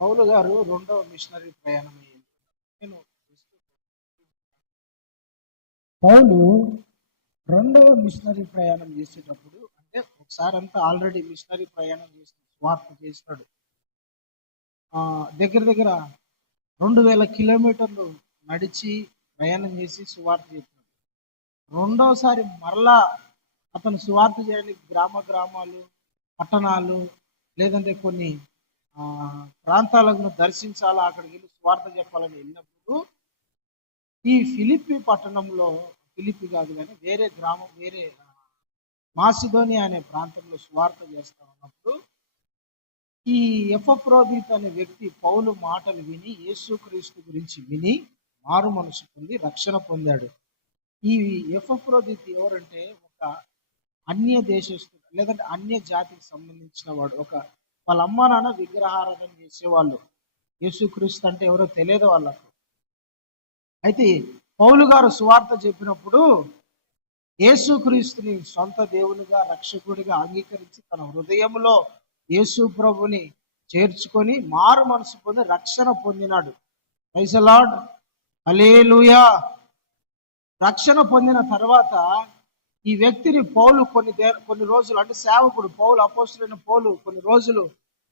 పౌలు గారు రెండవ మిషనరీ ప్రయాణం అయ్యింది. నేను పౌలు రెండవ మిషనరీ ప్రయాణం చేసేటప్పుడు అంటే ఒకసారి అంతా ఆల్రెడీ మిషనరీ ప్రయాణం చేసిన స్వార్థ చేసినాడు. దగ్గర దగ్గర 2000 కిలోమీటర్లు నడిచి ప్రయాణం చేసి సువార్త చెప్పినాడు. రెండవసారి మరలా అతను సువార్త చేయడానికి గ్రామాలు పట్టణాలు లేదంటే కొన్ని ప్రాంతాలను దర్శించాలా, అక్కడికి వెళ్ళి సువార్త చెప్పాలని వెళ్ళినప్పుడు ఈ ఫిలిప్పి పట్టణంలో, ఫిలిప్పి కాదు కానీ వేరే గ్రామం, వేరే మాసిదోనియా అనే ప్రాంతంలో సువార్త చేస్తా ఉన్నప్పుడు ఈ ఎపఫ్రోదితు అనే వ్యక్తి పౌలు మాటలు విని యేసుక్రీస్తు గురించి విని మారు మనసు పొంది రక్షణ పొందాడు. ఈ ఎపఫ్రోదితు ఎవరంటే ఒక అన్య దేశస్తుడు లేదంటే అన్య జాతికి సంబంధించిన వాడు. వాళ్ళ అమ్మ నాన్న విగ్రహారాధన చేసేవాళ్ళు. యేసుక్రీస్తు అంటే ఎవరో తెలియదు వాళ్ళకు. అయితే పౌలు గారు సువార్త చెప్పినప్పుడు యేసుక్రీస్తుని సొంత దేవునిగా రక్షకుడిగా అంగీకరించి తన హృదయంలో యేసు ప్రభుని చేర్చుకొని మారు మనసు పొంది రక్షణ పొందినాడు. ప్రైజ్ ది లార్డ్, హల్లెలూయా. రక్షణ పొందిన తర్వాత ఈ వ్యక్తిని పౌలు కొన్ని రోజులు, అంటే సేవకుడు పౌలు, అపోస్తులైన పౌలు కొన్ని రోజులు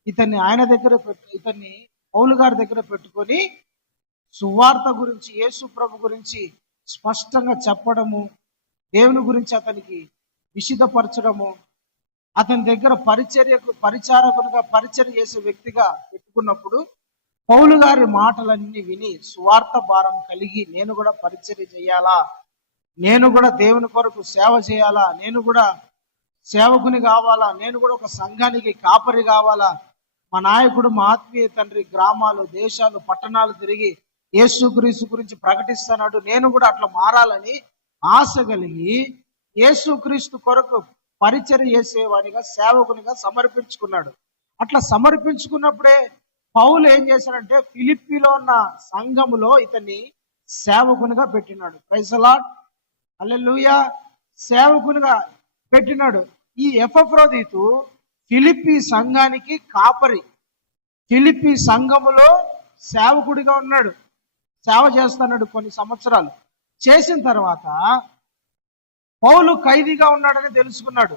ఇతన్ని పౌలు గారి దగ్గర పెట్టుకొని సువార్త గురించి, యేసు ప్రభు గురించి స్పష్టంగా చెప్పడము, దేవుని గురించి అతనికి విశుద్ధపరచడము, అతని దగ్గర పరిచారకునిగా పరిచర్య చేసే వ్యక్తిగా పెట్టుకున్నప్పుడు పౌలు గారి మాటలన్నీ విని సువార్త భారం కలిగి నేను కూడా పరిచర్య చేయాలా, నేను కూడా దేవుని కొరకు సేవ చేయాలా, నేను కూడా సేవకుని కావాలా, నేను కూడా ఒక సంఘానికి కాపరి కావాలా, మా నాయకుడు మా ఆత్మీయ తండ్రి గ్రామాలు దేశాలు పట్టణాలు తిరిగి యేసుక్రీస్తు గురించి ప్రకటిస్తున్నాడు, నేను కూడా అట్లా మారాలని ఆశ కలిగి యేసుక్రీస్తు కొరకు పరిచర్య చేసేవానిగా సేవకునిగా సమర్పించుకున్నాడు. అట్లా సమర్పించుకున్నప్పుడే పౌలు ఏం చేశాడంటే ఫిలిప్పీలో ఉన్న సంఘములో ఇతన్ని సేవకునిగా పెట్టినాడు. ప్రైజ్ ది లార్డ్, హల్లెలూయా. సేవకునిగా పెట్టినాడు. ఈ ఎపఫ్రోదితు ఫిలిప్పీ సంఘానికి కాపరి, ఫిలిప్పీ సంఘములో సేవకుడిగా ఉన్నాడు, సేవ చేస్తున్నాడు కొన్ని సంవత్సరాలు. చేసిన తర్వాత పౌలు ఖైదీగా ఉన్నాడని తెలుసుకున్నాడు.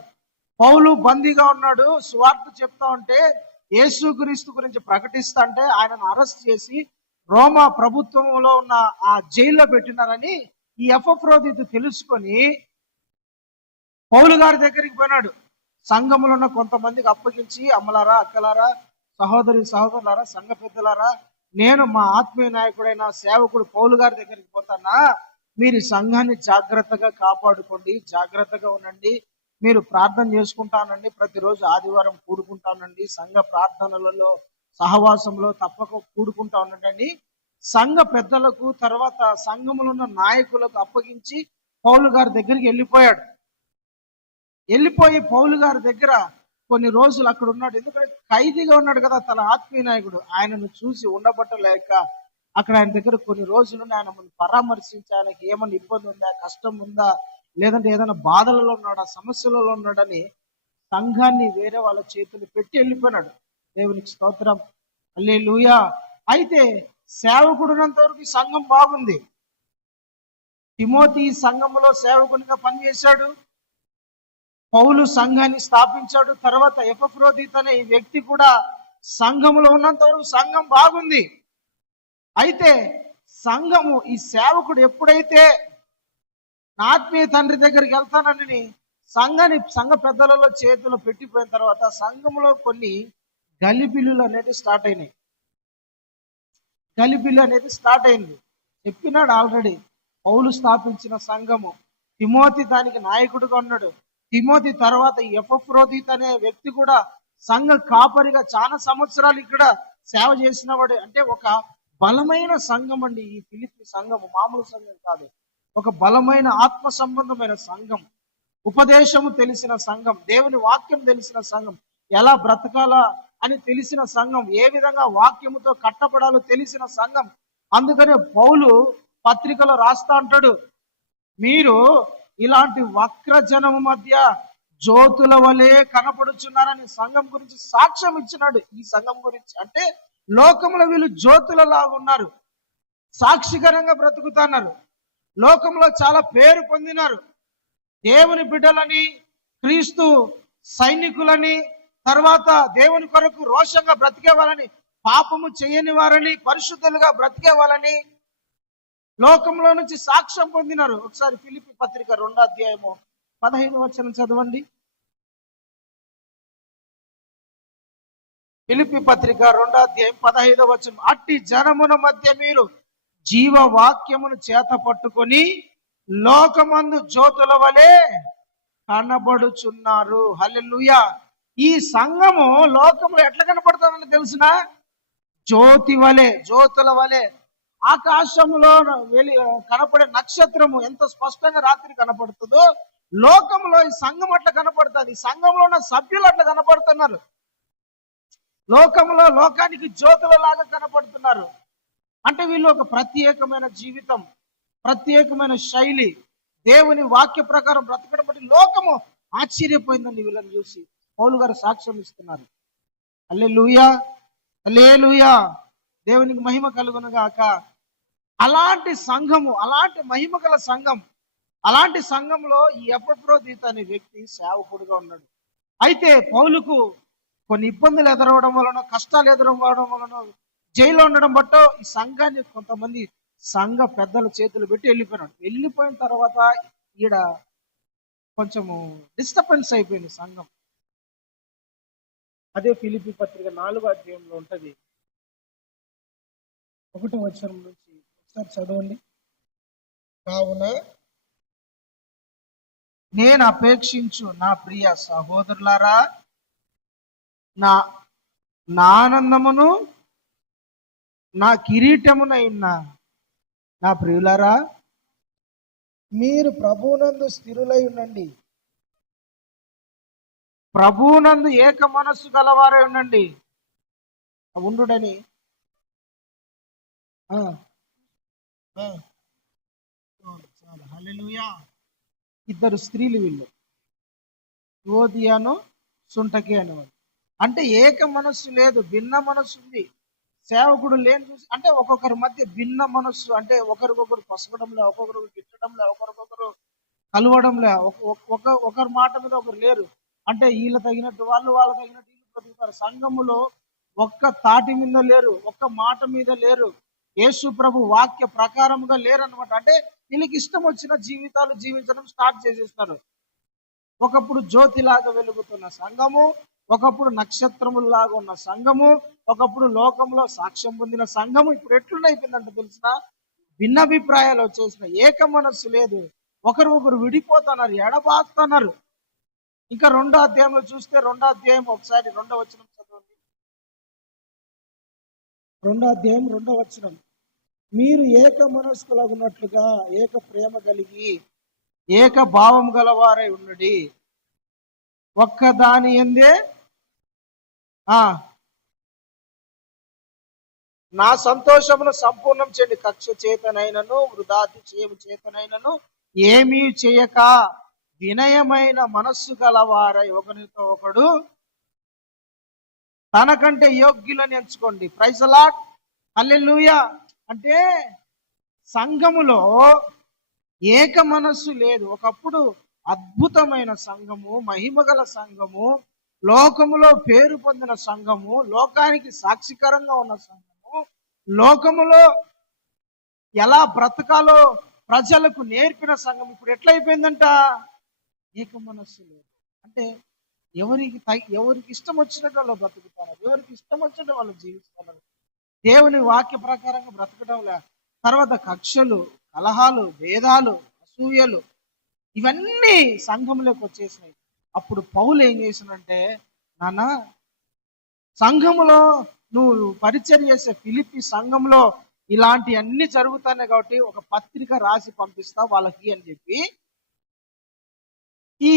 పౌలు బందీగా ఉన్నాడు, సువార్త చెప్తా ఉంటే యేసుక్రీస్తు గురించి ప్రకటిస్తా అంటే ఆయనను అరెస్ట్ చేసి రోమా ప్రభుత్వంలో ఉన్న ఆ జైల్లో పెట్టినారని ఈ ఎపఫ్రోదితు తెలుసుకొని పౌలు గారి దగ్గరికి పోయినాడు. సంఘములో ఉన్న కొంతమందికి అప్పగించి, అమ్మలారా, అక్కలారా, సహోదరులారా, సంఘ పెద్దలారా, నేను మా ఆత్మీయ నాయకుడైన సేవకుడు పౌలు గారి దగ్గరికి పోతానా, మీరు సంఘాన్ని జాగ్రత్తగా కాపాడుకోండి, జాగ్రత్తగా ఉండండి, మీరు ప్రార్థన చేసుకుంటానండి, ప్రతిరోజు ఆదివారం కూడుకుంటానండి, సంఘ ప్రార్థనలలో సహవాసంలో తప్పక కూడుకుంటా ఉండండి, సంఘ పెద్దలకు తర్వాత సంఘములో ఉన్న నాయకులకు అప్పగించి పౌలు గారి దగ్గరికి వెళ్ళిపోయి పౌలు గారి దగ్గర కొన్ని రోజులు అక్కడ ఉన్నాడు. ఎందుకంటే ఖైదీగా ఉన్నాడు కదా తన ఆత్మీయ నాయకుడు. ఆయనను చూసి ఉండబట్టలేక అక్కడ ఆయన దగ్గర కొన్ని రోజులు ఆయన పరామర్శించి ఆయనకి ఏమైనా ఇబ్బంది ఉందా, కష్టం ఉందా, లేదంటే ఏదైనా బాధలలో ఉన్నాడా, సమస్యలలో ఉన్నాడని సంఘాన్ని వేరే వాళ్ళ చేతులు పెట్టి వెళ్ళిపోయినాడు. దేవునికి స్తోత్రం, హల్లెలూయా. అయితే సేవకుడున్నంత వరకు సంఘం బాగుంది. తిమోతి సంఘంలో సేవకునిగా పనిచేశాడు. పౌలు సంఘాన్ని స్థాపించాడు. తర్వాత ఎపఫ్రోదితు అనే ఈ వ్యక్తి కూడా సంఘములో ఉన్నంత వరకు సంఘం బాగుంది. అయితే సంఘము, ఈ సేవకుడు ఎప్పుడైతే నా ఆత్మీయ తండ్రి దగ్గరికి వెళ్తానని సంఘ పెద్దలలో చేతులు పెట్టిపోయిన తర్వాత సంఘంలో కొన్ని గలిబిల్లులు అనేది స్టార్ట్ అయినాయి. గలిబిల్లు అనేది స్టార్ట్ అయింది. చెప్పినాడు ఆల్రెడీ, పౌలు స్థాపించిన సంఘము, తిమోతి దానికి నాయకుడిగా ఉన్నాడు. తిమోతి తర్వాత ఎపఫ్రోదితు అనే వ్యక్తి కూడా సంఘ కాపరిగా చాలా సంవత్సరాలు ఇక్కడ సేవ చేసిన వాడు. అంటే ఒక బలమైన సంఘం అండి ఈ ఫిలిప్పీ సంఘము, మామూలు సంఘం కాదు. ఒక బలమైన ఆత్మ సంబంధమైన సంఘం, ఉపదేశము తెలిసిన సంఘం, దేవుని వాక్యం తెలిసిన సంఘం, ఎలా బ్రతకాలా అని తెలిసిన సంఘం, ఏ విధంగా వాక్యముతో కట్టబడాలో తెలిసిన సంఘం. అందుకనే పౌలు పత్రికలో రాస్తా అంటాడు, మీరు ఇలాంటి వక్రజనము మధ్య జ్యోతుల వలె కనపడుచున్నారని సంఘం గురించి సాక్ష్యం ఇచ్చినాడు. ఈ సంఘం గురించి అంటే లోకంలో వీళ్ళు జ్యోతులలాగా ఉన్నారు, సాక్షికరంగా బ్రతుకుతున్నారు, లోకంలో చాలా పేరు పొందినారు. దేవుని బిడ్డలని, క్రీస్తు సైనికులని, తర్వాత దేవుని కొరకు రోషంగా బ్రతికే వాళ్ళని, పాపము చేయని వారని, పరిశుద్ధులుగా బ్రతికే వాళ్ళని లోకంలో నుంచి సాక్ష్యం పొందినారు. ఒకసారి ఫిలిప్పీ పత్రిక 2:15 చదవండి. ఫిలిప్పీ పత్రిక 2:15. అట్టి జనమున మధ్య మీరు జీవవాక్యమును చేత పట్టుకొని లోకమందు జ్యోతుల వలె కనబడుచున్నారు. హల్లెలూయా. ఈ సంఘము లోకంలో ఎట్లా కనపడుతుందని తెలిసిన? జ్యోతి వలె, జ్యోతుల వలె. ఆకాశంలో కనపడే నక్షత్రము ఎంత స్పష్టంగా రాత్రి కనపడుతుందో, లోకంలో ఈ సంఘం అట్లా కనపడుతుంది. ఈ సంఘంలో ఉన్న సభ్యులు అట్లా కనపడుతున్నారు. లోకంలో లోకానికి జ్యోతులలాగా కనపడుతున్నారు. అంటే వీళ్ళు ఒక ప్రత్యేకమైన జీవితం, ప్రత్యేకమైన శైలి, దేవుని వాక్య ప్రకారం బ్రతకడం బట్టి లోకము ఆశ్చర్యపోయిందండి వీళ్ళని చూసి. పౌలు గారు సాక్ష్యం ఇస్తున్నారు. హల్లెలూయా, హల్లెలూయా, దేవునికి మహిమ కలుగును గాక. అలాంటి సంఘము, అలాంటి మహిమ గల సంఘం, అలాంటి సంఘంలో ఈ ఎపఫ్రోదితు అనే వ్యక్తి సేవకుడుగా ఉన్నాడు. అయితే పౌలుకు కొన్ని ఇబ్బందులు ఎదురవడం వలన, కష్టాలు ఎదురవడం వలన, జైల్లో ఉండడం బట్టో ఈ సంఘాన్ని కొంతమంది సంఘ పెద్దల చేతులు పెట్టి వెళ్ళిపోయినాడు. వెళ్ళిపోయిన తర్వాత ఈడ కొంచెము డిస్టర్బెన్స్ అయిపోయింది సంఘం. అదే ఫిలిప్పీ పత్రిక 4:1 ఉంటది. 1 నుంచి ఒకసారి చదవండి. కావున నేను అపేక్షించు నా ప్రియ సహోదరులారా, నా ఆనందమును నా కిరీటమునైన నా ప్రియులారా, మీరు ప్రభువునందు స్థిరులై ఉండండి, ప్రభువునందు ఏక మనస్సు గలవారై ఉండండి. ఉండుడని హల్లెలూయా. ఇద్దరు స్త్రీలు వీళ్ళు, యువోదియాను సుంటకి అనేవాడు. అంటే ఏక మనస్సు లేదు, భిన్న మనస్సు ఉంది. సేవకుడు లేని చూసి, అంటే ఒక్కొక్కరి మధ్య భిన్న మనస్సు, అంటే ఒకరికొకరు పసగడంలే, ఒక్కొక్కరు గిట్టడంలే, ఒకరికొకరు కలవడంలే, ఒకరి మాట మీద ఒకరు లేరు. అంటే వీళ్ళ తగినట్టు వాళ్ళు, వాళ్ళ తగినట్టు వీళ్ళు బ్రతుకుతారు. సంఘములో ఒక్క తాటి మీద లేరు, ఒక్క మాట మీద లేరు, యేసు ప్రభు వాక్య ప్రకారముగా లేరు అనమాట. అంటే వీళ్ళకి ఇష్టం వచ్చిన జీవితాలు జీవించడం స్టార్ట్ చేసేస్తారు. ఒకప్పుడు జ్యోతిలాగా వెలుగుతున్న సంఘము, ఒకప్పుడు నక్షత్రములాగా ఉన్న సంఘము, ఒకప్పుడు లోకంలో సాక్ష్యం పొందిన సంఘము ఇప్పుడు ఎట్లుండైపోయిందంటే తెలిసిన? భిన్నాభిప్రాయాలు వచ్చేసిన, ఏక మనస్సు లేదు, ఒకరు విడిపోతున్నారు, ఎడబాస్తున్నారు. ఇంకా 2వ అధ్యాయంలో చూస్తే, 2వ అధ్యాయం ఒకసారి 2వ వచనం చదవండి. 2వ అధ్యాయం 2వ వచనం. మీరు ఏక మనస్కులగునట్లుగా ఏక ప్రేమ కలిగి ఏక భావం గలవారై ఉన్నది, ఒక్కదాని యందే నా సంతోషమును సంపూర్ణం చేయండి. కక్ష చేతనైనను వృధాతి చేయము చేతనైనను ఏమీ చేయక వినయమైన మనస్సు గలవారై ఒకరితో ఒకడు తనకంటే యోగ్యులని ఎంచుకోండి. ప్రైజ్ ది లార్డ్, హల్లెలూయా. అంటే సంఘములో ఏక మనస్సు లేదు. ఒకప్పుడు అద్భుతమైన సంఘము, మహిమగల సంఘము, లోకములో పేరు పొందిన సంఘము, లోకానికి సాక్షికరంగా ఉన్న సంఘము, లోకములో ఎలా బ్రతకాలో ప్రజలకు నేర్పిన సంఘం ఇప్పుడు ఎట్లయిపోయిందంట? ఏక మనస్సు లేదు. అంటే ఎవరికి ఇష్టం వచ్చినట్టు వాళ్ళు బ్రతుకుతున్నారు, ఎవరికి ఇష్టం వచ్చినట్టు వాళ్ళు జీవిస్తున్నారు. దేవుని వాక్య ప్రకారంగా బ్రతకడం లే. తర్వాత కక్షలు, కలహాలు, భేదాలు, అసూయలు, ఇవన్నీ సంఘంలోకి వచ్చేసినాయి. అప్పుడు పౌలు ఏం చేసినంటే, నాన్న సంఘములో నువ్వు పరిచర్య చేసే ఫిలిప్పీ సంఘంలో ఇలాంటి అన్ని జరుగుతాయి కాబట్టి ఒక పత్రిక రాసి పంపిస్తా వాళ్ళకి అని చెప్పి ఈ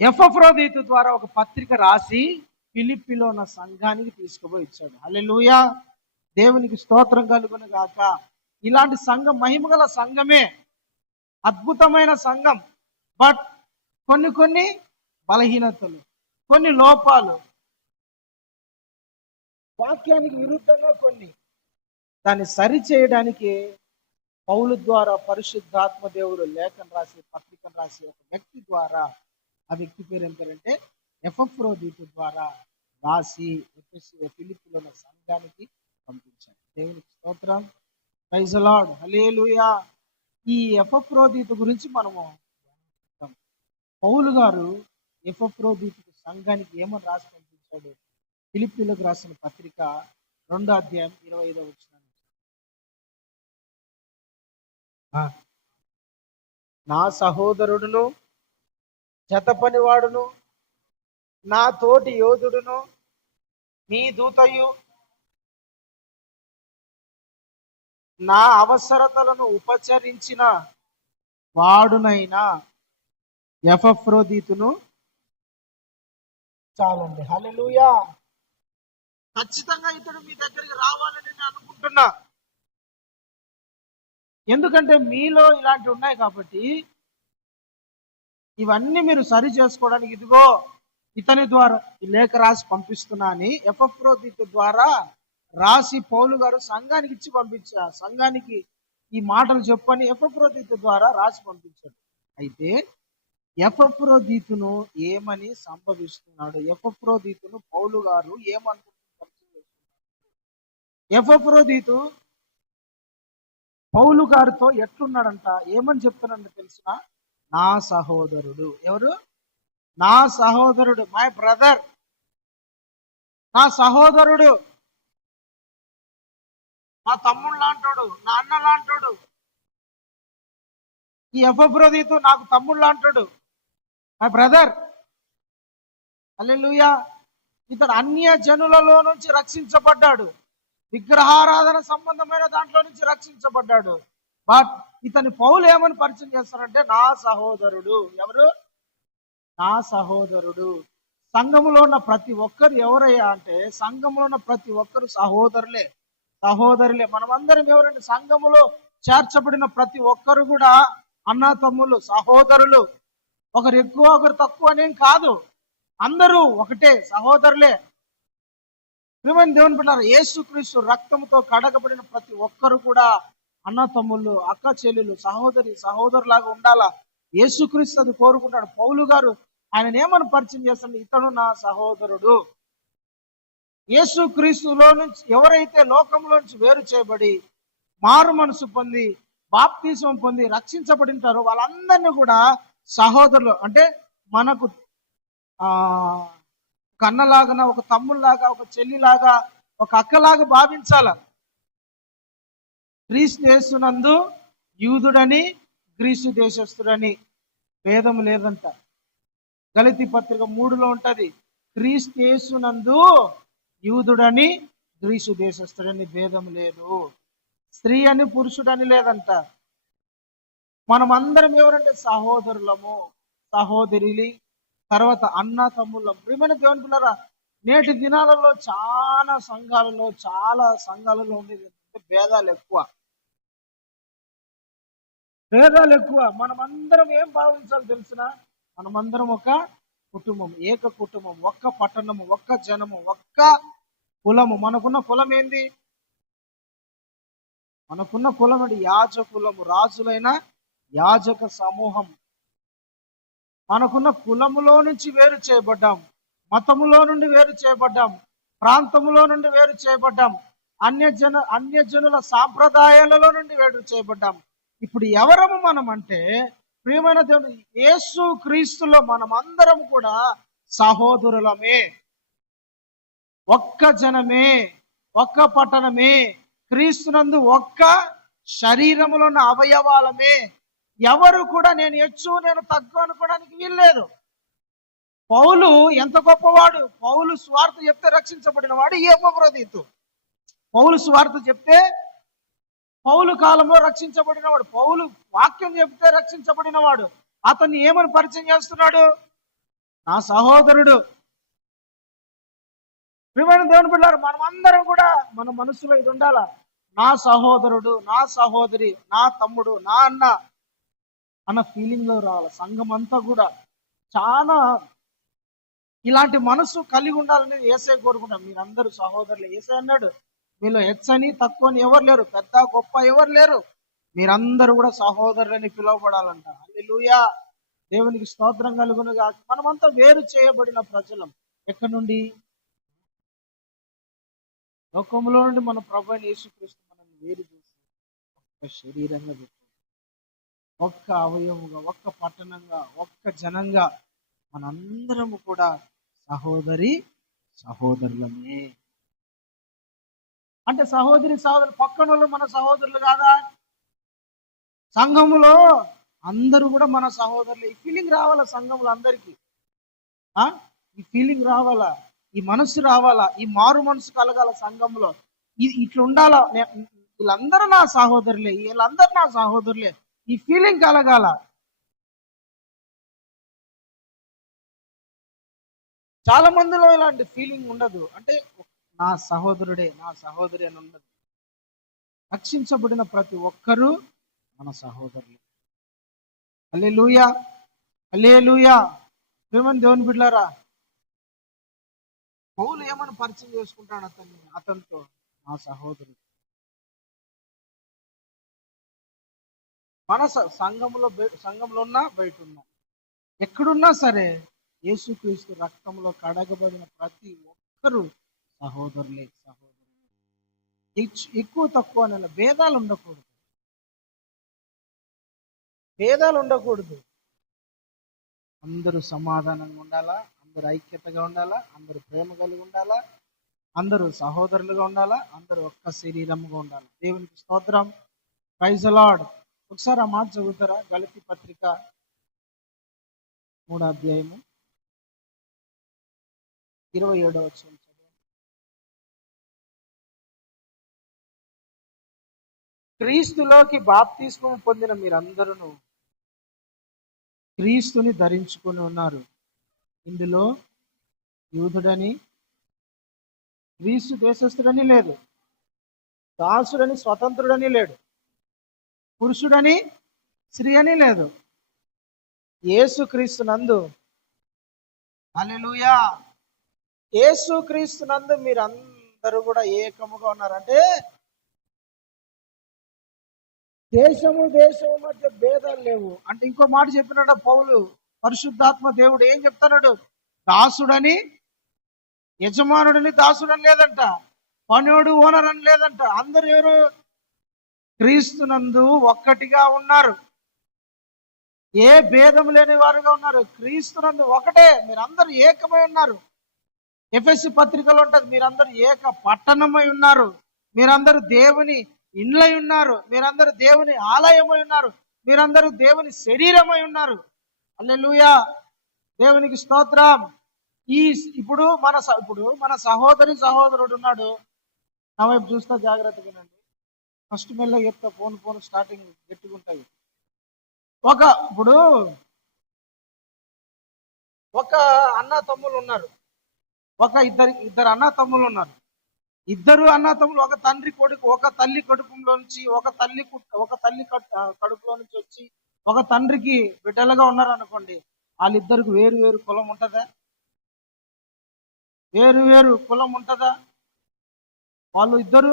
ఎపఫ్రోదితు ద్వారా ఒక పత్రిక రాసి ఫిలిప్పీలో ఉన్న సంఘానికి తీసుకుపోయి ఇచ్చాడు. హల్లెలూయా, దేవునికి స్తోత్రం కలుగును గాక. ఇలాంటి సంఘం మహిమగల సంఘమే, అద్భుతమైన సంఘం. బట్ కొన్ని బలహీనతలు, కొన్ని లోపాలు, వాక్యానికి విరుద్ధంగా కొన్ని, దాన్ని సరి చేయడానికి పౌలు ద్వారా పరిశుద్ధాత్మ దేవుడు లేఖను రాసి, పత్రికను రాసి ఒక వ్యక్తి ద్వారా, ఆ వ్యక్తి పేరు ఏం పేరంటే ఎపఫ్రోదీతు ద్వారా రాసి ఫిలిప్పీలో ఉన్న సంఘానికి పంపించాడు. దేవునికి స్తోత్రం. Praise the Lord. హల్లెలూయా. ఈ ఎపఫ్రోదీతు గురించి మనము పౌలు గారు ఎపఫ్రోదీతు సంఘానికి ఏమని రాసి పంపించాడు? ఫిలిప్పీలకు రాసిన పత్రిక 2వ అధ్యాయం 25వ వచనం. నా సహోదరుడును, జతపనివాడును, నా తోటి యోధుడును, మీ దూతయు, నా అవసరతలను ఉపచరించిన వాడునైనా ఎపఫ్రోదీతును చాలండి. హల్లెలూయా. ఖచ్చితంగా ఇతడు మీ దగ్గరికి రావాలని నేను అనుకుంటున్నా. ఎందుకంటే మీలో ఇలాంటివి ఉన్నాయి కాబట్టి ఇవన్నీ మీరు సరి చేసుకోవడానికి ఇదిగో ఇతని ద్వారా ఈ లేఖ రాసి పంపిస్తున్నా అని ఎపఫ్రోదీతు ద్వారా రాసి పౌలు గారు సంఘానికి ఇచ్చి పంపించారు. సంఘానికి ఈ మాటలు చెప్పని ఎపఫ్రోదీతు ద్వారా రాసి పంపించాడు. అయితే ఎపఫ్రోదీతును ఏమని సంభవిస్తున్నాడు? ఎపఫ్రోదీతును పౌలు గారు ఏమనుకుంటున్నారు? ఎపఫ్రోదీతు పౌలు గారితో ఎట్లున్నాడంట, ఏమని చెప్తున్నాడు తెలిసిన? నా సహోదరుడు. ఎవరు? నా సహోదరుడు, మై బ్రదర్, నా సహోదరుడు, నా తమ్ముడు లాంటోడు, నా అన్న లాంటోడు. ఈ ఎపఫ్రోదీతు నాకు తమ్ముడు లాంటోడు, మై బ్రదర్. హల్లెలూయా. ఇతడు అన్య జనులలో నుంచి రక్షించబడ్డాడు, విగ్రహారాధన సంబంధమైన దాంట్లో నుంచి రక్షించబడ్డాడు. బట్ ఇతని పౌలు ఏమని పరిచయం చేస్తారంటే నా సహోదరుడు. ఎవరు? నా సహోదరుడు. సంఘములో ఉన్న ప్రతి ఒక్కరు ఎవరయ్యా అంటే, సంఘంలో ఉన్న ప్రతి ఒక్కరు సహోదరులే, సహోదరులే. మనమందరం ఎవరంటే సంఘములో చేర్చబడిన ప్రతి ఒక్కరు కూడా అన్న తమ్ముళ్ళు, సహోదరులు. ఒకరు ఎక్కువ ఒకరు తక్కువ అనేం కాదు, అందరూ ఒకటే, సహోదరులే. ప్రియమైన దేవుని బిడ్డలారా, యేసుక్రీస్తు రక్తంతో కడగబడిన ప్రతి ఒక్కరు కూడా అన్న తమ్ముళ్ళు, అక్క చెల్లెలు, సహోదరి సహోదరులాగా ఉండాలా. యేసుక్రీస్తు అది కోరుకుంటాడు. పౌలు గారు ఆయన ఏమని పరిచయం చేస్తాడు? ఇతడు నా సహోదరుడు. యేసుక్రీస్తులో నుంచి ఎవరైతే లోకంలో నుంచి వేరు చేయబడి మారు మనసు పొంది బాప్తిసం పొంది రక్షించబడింటారో వాళ్ళందరినీ కూడా సహోదరులు అంటే మనకు కన్నలాగా, ఒక తమ్ముళ్ళలాగా, ఒక చెల్లిలాగా, ఒక అక్కలాగా భావించాల. క్రీస్తు యేసునందు యూదుడని, గ్రీసు దేశస్థుడని భేదము లేదంట. గలతీ పత్రిక 3లో ఉంటది. క్రీస్తు యేసునందు యూదుడని, గ్రీసు దేశస్థుడని భేదం లేదు. స్త్రీ అని, పురుషుడని లేదంట. మనమందరం ఎవరంటే సహోదరులము, సహోదరులి, తర్వాత అన్న తమ్ముళ్ళం. ప్రియమైన దేవుని పిల్లరా, నేటి దినాలలో చాలా సంఘాలలో ఉండేది భేదాలు ఎక్కువ. మనమందరం ఏం భావించాలి తెలిసిన? మనమందరం ఒక కుటుంబం, ఏక కుటుంబం, ఒక్క పట్టణము, ఒక్క జనము, ఒక్క కులము. మనకున్న కులం ఏంది? మనకున్న కులం అంటే యాజకులము, రాజులైన యాజక సమూహం. మనకున్న కులములో నుంచి వేరు చేయబడ్డాం, మతములో నుండి వేరు చేయబడ్డాం, ప్రాంతములో నుండి వేరు చేయబడ్డాం, అన్యజనుల సాంప్రదాయాలలో నుండి వేరు చేయబడ్డాం. ఇప్పుడు ఎవరము మనం అంటే, ప్రియమైన దేవుడు యేసు క్రీస్తులో మనం అందరం కూడా సహోదరులమే, ఒక్క జనమే, ఒక్క పట్టణమే, క్రీస్తునందు ఒక్క శరీరములో ఉన్న అవయవాలమే. ఎవరు కూడా నేను హెచ్చు నేను తగ్గు అనుకోవడానికి వీల్లేదు. పౌలు ఎంత గొప్పవాడు! పౌలు స్వార్థ చెప్తే రక్షించబడిన వాడు ఎపఫ్రోదీతు. పౌలు స్వార్థ చెప్తే పౌలు కాలంలో రక్షించబడినవాడు, పౌలు వాక్యం చెప్తే రక్షించబడినవాడు. అతన్ని ఏమని పరిచయం చేస్తున్నాడు? నా సహోదరుడు. ప్రియమైన దేవుని బిడ్డలారా, మనం అందరం కూడా మన మనసులో ఇది ఉండాలా. నా సహోదరుడు, నా సహోదరి, నా తమ్ముడు, నా అన్న అన్న ఫీలింగ్ లో రావాలి. సంఘం అంతా కూడా చాలా ఇలాంటి మనసు కలిగి ఉండాలనేది యేసయ్య కోరుకుంటాం. మీరందరూ సహోదరులు. యేసయ్య అన్నాడు, మీలో హెచ్చని తక్కువని ఎవరు లేరు, పెద్ద గొప్ప ఎవరు లేరు, మీరందరూ కూడా సహోదరులని పిలువబడాలంట. హల్లెలూయా. దేవునికి స్తోత్రం కలుగునుగా. మనమంతా వేరు చేయబడిన ప్రజలం. ఎక్కడి నుండి? లోకంలో నుండి మన ప్రభు అయిన యేసుక్రీస్తు మనల్ని వేరు చేసి ఒక్క శరీరంగా పెట్టాడు. ఒక్క అవయముగా, ఒక్క పట్టణంగా, ఒక్క జనంగా మనందరము కూడా సహోదరులమే. అంటే సహోదరులు పక్కన వాళ్ళు మన సహోదరులు కాదా? సంఘములో అందరూ కూడా మన సహోదరులు. ఈ ఫీలింగ్ రావాలా సంఘంలో అందరికీ. ఈ ఫీలింగ్ రావాలా, ఈ మనసు రావాలా, ఈ మారు మనసు కలగాల సంఘంలో. ఇట్లా ఉండాలా, వీళ్ళందరూ నా సహోదరులే, వీళ్ళందరూ నా సహోదరులే, ఈ ఫీలింగ్ కలగాల. చాలా మందిలో ఇలాంటి ఫీలింగ్ ఉండదు. అంటే నా సహోదరుడే, నా సహోదరి అని ఉండదు. రక్షించబడిన ప్రతి ఒక్కరూ మన సహోదరులే. హల్లెలూయా, హల్లెలూయా. ప్రేమని దేవుని బిడ్డలారా, పౌలు ఏమని పరిచయం చేసుకుంటాడు అతనితో? నా సహోదరుడు. మన సంఘంలో ఉన్నా, బయట ఉన్నా, ఎక్కడున్నా సరే యేసుక్రీస్తు రక్తంలో కడగబడిన ప్రతి ఒక్కరూ సహోదరులే. ఎక్కువ తక్కువ అనే భేదాలు ఉండకూడదు. అందరూ సమాధానంగా ఉండాలా, అందరూ ఐక్యతగా ఉండాలా, అందరూ ప్రేమ కలిగి ఉండాలా, అందరూ సహోదరులుగా ఉండాలా, అందరూ ఒక్క శరీరంగా ఉండాలి. దేవునికి స్తోత్రం. Praise the Lord. ఒకసారి ఆ మాట చదువుతారా? గలతీ పత్రిక 3వ అధ్యాయము 27వ వచనం. క్రీస్తులోకి బాప్తిస్మం పొందిన మీరందరూ క్రీస్తుని ధరించుకొని ఉన్నారు. ఇందులో యూదుడని, క్రీస్తు దేశస్థుడని లేదు, దాసుడని స్వతంత్రుడని లేడు, పురుషుడని స్త్రీ అని లేదు. యేసుక్రీస్తునందు, హల్లెలూయా, యేసుక్రీస్తునందు మీరందరూ కూడా ఏకముగా ఉన్నారంటే దేశము మధ్య భేదాలు లేవు. అంటే ఇంకో మాట చెప్పినాడు పౌలు. పరిశుద్ధాత్మ దేవుడు ఏం చెప్తున్నాడు? దాసుడని, యజమానుడిని దాసుడని లేదంట, పనుడు ఓనర్ అని లేదంట. అందరూ ఎవరు? క్రీస్తునందు ఒక్కటిగా ఉన్నారు. ఏ భేదం లేని వారుగా ఉన్నారు. క్రీస్తునందు ఒకటే, మీరందరూ ఏకమై ఉన్నారు. ఎఫెసీ పత్రికలో ఉంటది, మీరందరూ ఏక పట్టణమై ఉన్నారు, మీరందరూ దేవుని ఇండ్లై ఉన్నారు, మీరందరూ దేవుని ఆలయమై ఉన్నారు, మీరందరూ దేవుని శరీరమై ఉన్నారు. హల్లెలూయా, దేవునికి స్తోత్రం. ఇప్పుడు మన సహోదరుడు ఉన్నాడు. నా వైపు చూస్తా జాగ్రత్తగానండి. ఫస్ట్ మెల్లగా చెప్తా, ఫోన్ స్టార్టింగ్ గట్టిగుంటాయి. ఇప్పుడు ఒక అన్న తమ్ముళ్ళు ఉన్నారు, ఇద్దరు అన్న తమ్ముళ్ళు ఉన్నారు. ఇద్దరు అన్న తమ్ముళ్ళు ఒక తండ్రి కొడుకు, ఒక తల్లి కడుపులో నుంచి, ఒక తల్లి కడుపులో నుంచి వచ్చి ఒక తండ్రికి బిడ్డలుగా ఉన్నారు అనుకోండి. వాళ్ళిద్దరికి వేరు కులం ఉంటుందా? వేరు కులం ఉంటుందా? వాళ్ళు ఇద్దరు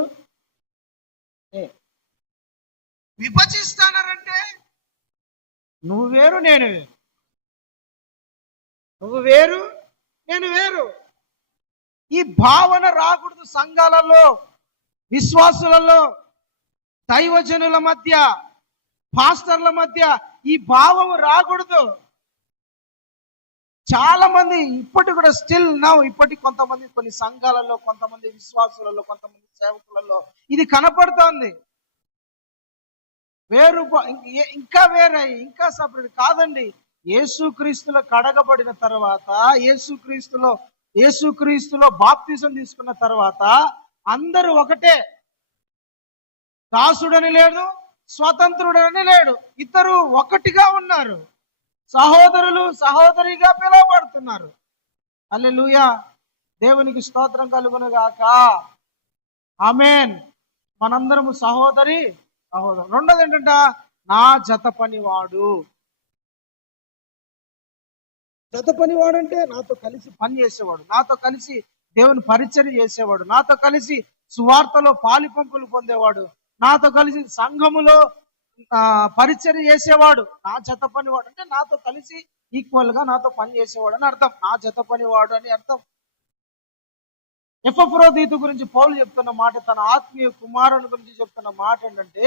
విభజిస్తానంటే నువ్వు వేరు నేను వేరు, నువ్వు వేరు నేను వేరు. ఈ భావన రాకూడదు సంఘాలలో, విశ్వాసులలో, దైవజనుల మధ్య, పాస్టర్ల మధ్య ఈ భావం రాకూడదు. చాలా మంది ఇప్పటి కూడా ఇప్పటికి కొంతమంది, కొన్ని సంఘాలలో, కొంతమంది విశ్వాసులలో, కొంతమంది సేవకులలో ఇది కనపడుతోంది. ఇంకా వేరే, ఇంకా సపరేట్ కాదండి. యేసుక్రీస్తులో కడగబడిన తర్వాత, యేసుక్రీస్తులో బాప్తిజం తీసుకున్న తర్వాత అందరూ ఒకటే. దాసుడని లేడు, స్వతంత్రుడని లేడు, ఇద్దరు ఒకటిగా ఉన్నారు. సహోదరులు సహోదరిగా పిలువబడుతున్నారు. హల్లెలూయా, దేవునికి స్తోత్రం కలుగును గాక. ఆమేన్. మనందరము సహోదరు. రెండోది ఏంటంట? నా జత పనివాడు. జత పనివాడు అంటే నాతో కలిసి పని చేసేవాడు, నాతో కలిసి దేవుని పరిచర్య చేసేవాడు, నాతో కలిసి సువార్తలో పాలిపంపులు పొందేవాడు, నాతో కలిసి సంఘములో పరిచర్య చేసేవాడు. నా జత పనివాడు అంటే నాతో కలిసి ఈక్వల్ గా నాతో పని చేసేవాడు అని అర్థం. నా జత పనివాడు అని అర్థం. ఎపఫ్రోదీతు గురించి పౌలు చెప్తున్న మాట, తన ఆత్మీయ కుమారుని గురించి చెప్తున్న మాట ఏంటంటే,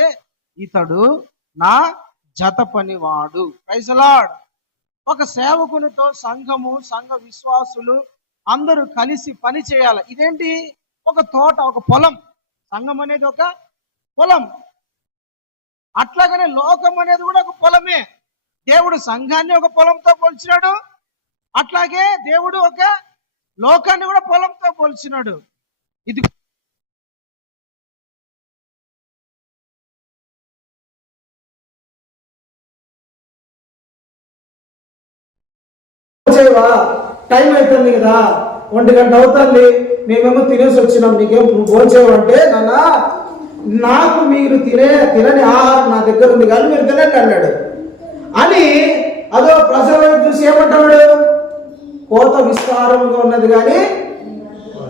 ఇతడు నా జత పనివాడు. Praise the Lord. ఒక సేవకునితో సంఘము, సంఘ విశ్వాసులు అందరూ కలిసి పని చేయాలి. ఇదేంటి? ఒక తోట, ఒక పొలం. సంఘం అనేది ఒక పొలం. అట్లాగనే లోకం అనేది కూడా ఒక పొలమే. దేవుడు సంఘాన్ని ఒక పొలంతో పోల్చినాడు, అట్లాగే దేవుడు ఒక లోకాన్ని కూడా పొలంతో పోల్చినాడు. ఇది టైం అవుతుంది కదా, 1 గంట అవుతుంది, మేమేమో తినేసి వచ్చినాం, నీకేం భోంచేవు అంటే, నాన్న నాకు మీరు తినని ఆహారం నా దగ్గర ఉంది కానీ మీరు తినండి అన్నాడు. అని అదో ప్రజలు చూసి ఏమంటాడు? కోత విస్తారంగా ఉన్నది కానీ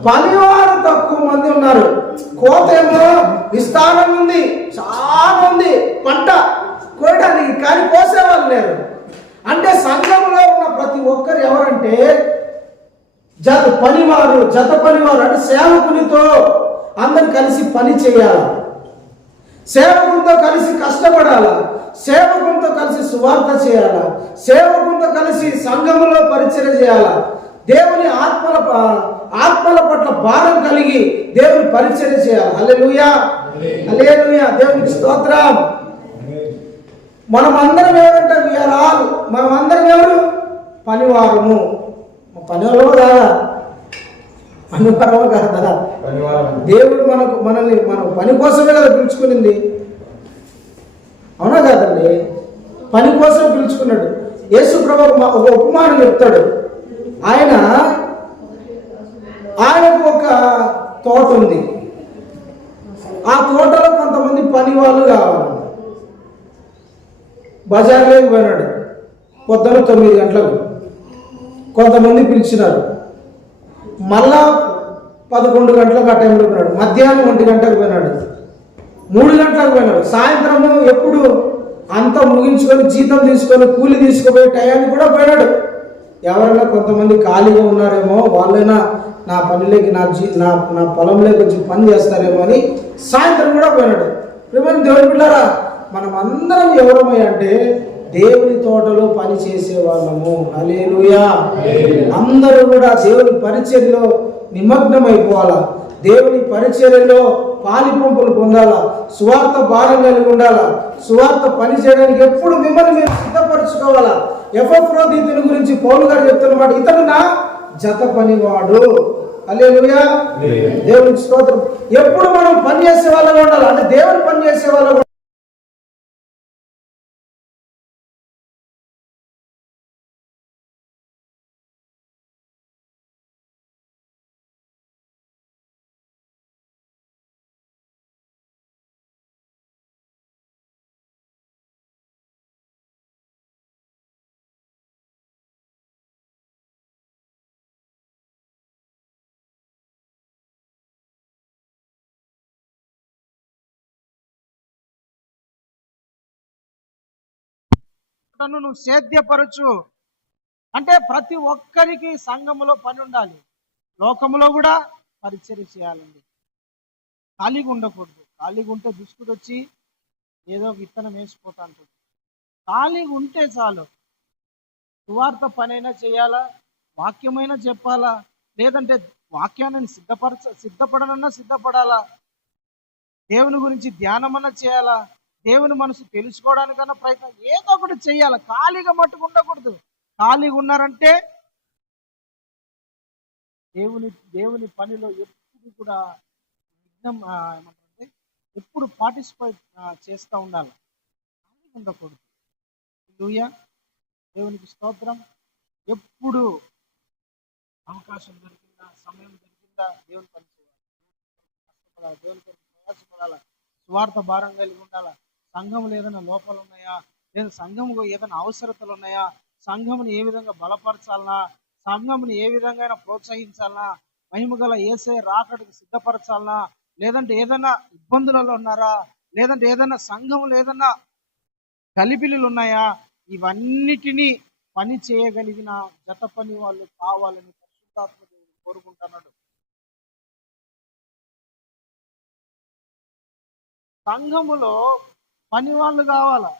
పనివారు తక్కువ మంది ఉన్నారు. కోత ఏమో విస్తారంగా ఉంది, చాలా ఉంది పంట కోయడానికి, కానీ కోసేవాళ్ళు లేరు. అంటే సంఘంలో ఉన్న ప్రతి ఒక్కరు ఎవరంటే జత పనివారు అంటే సేవకునితో అందరు కలిసి పని చేయాలి, సేవకునితో కలిసి కష్టపడాలా, సేవకునితో కలిసి సువార్త చేయాలా, సేవకునితో కలిసి సంఘములో పరిచయం చేయాలా, దేవుని ఆత్మల పట్ల భారం కలిగి దేవుని పరిచయం చేయాలి. హల్లెలూయా, హల్లెలూయా, దేవునికి స్తోత్రం. మనమందరం ఎవరంటే మనమందరం ఎవరు? పనివారము. పనివారము కాదా? పనివారము కాదా? దేవుడు మనల్ని మన పని కోసమే కదా పిలుచుకునింది, అవునా కాదండి? పని కోసం పిలుచుకున్నాడు. యేసు ప్రభు ఒక ఉపమానం చెప్తాడు. ఆయనకు ఒక తోట ఉంది. ఆ తోటలో కొంతమంది పని వాళ్ళు కావాలి. బజార్లోకి పోయినాడు పొద్దున 9 గంటలకు, కొంతమంది పిలిచినారు. మళ్ళా 11 గంటలకు ఆ టైంలో పోయినాడు. మధ్యాహ్నం 1 గంటకు పోయినాడు, 3 గంటలకు పోయినాడు. సాయంత్రము ఎప్పుడు అంతా ముగించుకొని జీతం తీసుకొని కూలి తీసుకుపోయే టయానికి కూడా పోయినాడు. ఎవరైనా కొంతమంది ఖాళీగా ఉన్నారేమో, వాళ్ళైనా నా పనిలోకి నా పొలంలోకి వచ్చి పని చేస్తారేమో అని సాయంత్రం కూడా పోయినాడు. ప్రియమైన దేవుని బిడ్డలారా, మనం అందరం ఎవరమై అంటే దేవుని తోటలో పని చేసే వాళ్ళము. హల్లెలూయా. అందరూ కూడా దేవుని పరిచర్యలో నిమగ్నమైపోవాలా, దేవుని పరిచర్యలో పాలిపంపులు పొందాలా, సువార్త భారం కలిగి ఉండాలా, సువార్త పని చేయడానికి ఎప్పుడు మిమ్మల్ని మీరు సిద్ధపరచుకోవాలా. ఎపఫ్రోదీతుని గురించి పౌలు గారు చెప్తున్నమాట, ఇతడు నా జత పనివాడు. హల్లెలూయా, దేవునికి స్తోత్రం. ఎప్పుడు మనం పని చేసే వాళ్ళగా ఉండాలి, అంటే దేవుని పని చేసే వాళ్ళ. నువ్వు సేద్యపరచు అంటే ప్రతి ఒక్కరికి సంఘములో పని ఉండాలి, లోకములో కూడా పరిచర్య చేయాలండి. ఖాళీగా ఉండకూడదు. ఖాళీగా ఉంటే దుష్టుడు వచ్చి ఏదో విత్తనం వేసిపోతా ఉంటుంది. ఖాళీగా ఉంటే చాలు. సువార్త పనైనా చేయాలా, వాక్యమైనా చెప్పాలా, లేదంటే వాక్యాన్ని సిద్ధపడనన్నా సిద్ధపడాలా, దేవుని గురించి ధ్యానమన్నా చేయాలా, దేవుని మనసు తెలుసుకోవడానికన్నా ప్రయత్నం ఏదో ఒకటి చేయాలి. ఖాళీగా మట్టుకు ఉండకూడదు. ఖాళీగా ఉన్నారంటే దేవుని పనిలో ఎప్పుడు కూడా ఏమంటారంటే ఎప్పుడు పార్టిసిపేట్ చేస్తూ ఉండాలి, ఖాళీగా ఉండకూడదు. హల్లెలూయా, దేవునికి స్తోత్రం. ఎప్పుడు అవకాశం దొరికిందా, సమయం దొరికిందా దేవుని పని చేయాలి, కష్టపడాలి, దేవుని కొరకు ప్రయాసపడాలి, స్వార్థ భారం కలిగి ఉండాలా. సంఘంలో ఏదైనా లోపాలు ఉన్నాయా, లేదా సంఘంలో ఏదైనా అవసరతలు ఉన్నాయా, సంఘమును ఏ విధంగా బలపరచాలనా, సంఘమును ఏ విధంగా ప్రోత్సహించాలనా, మహిమగల యేసయ్య రాకడకు సిద్ధపరచాలనా, లేదంటే ఏదైనా ఇబ్బందులలో ఉన్నారా, లేదంటే ఏదైనా సంఘములు ఏదైనా గలిబిలులు ఉన్నాయా, ఇవన్నిటినీ పని చేయగలిగిన జత పని వాళ్ళు కావాలని పరిశుద్ధాత్మ దేవుడు కోరుకుంటున్నాడు. సంఘములో పని వాళ్ళు కావాలా,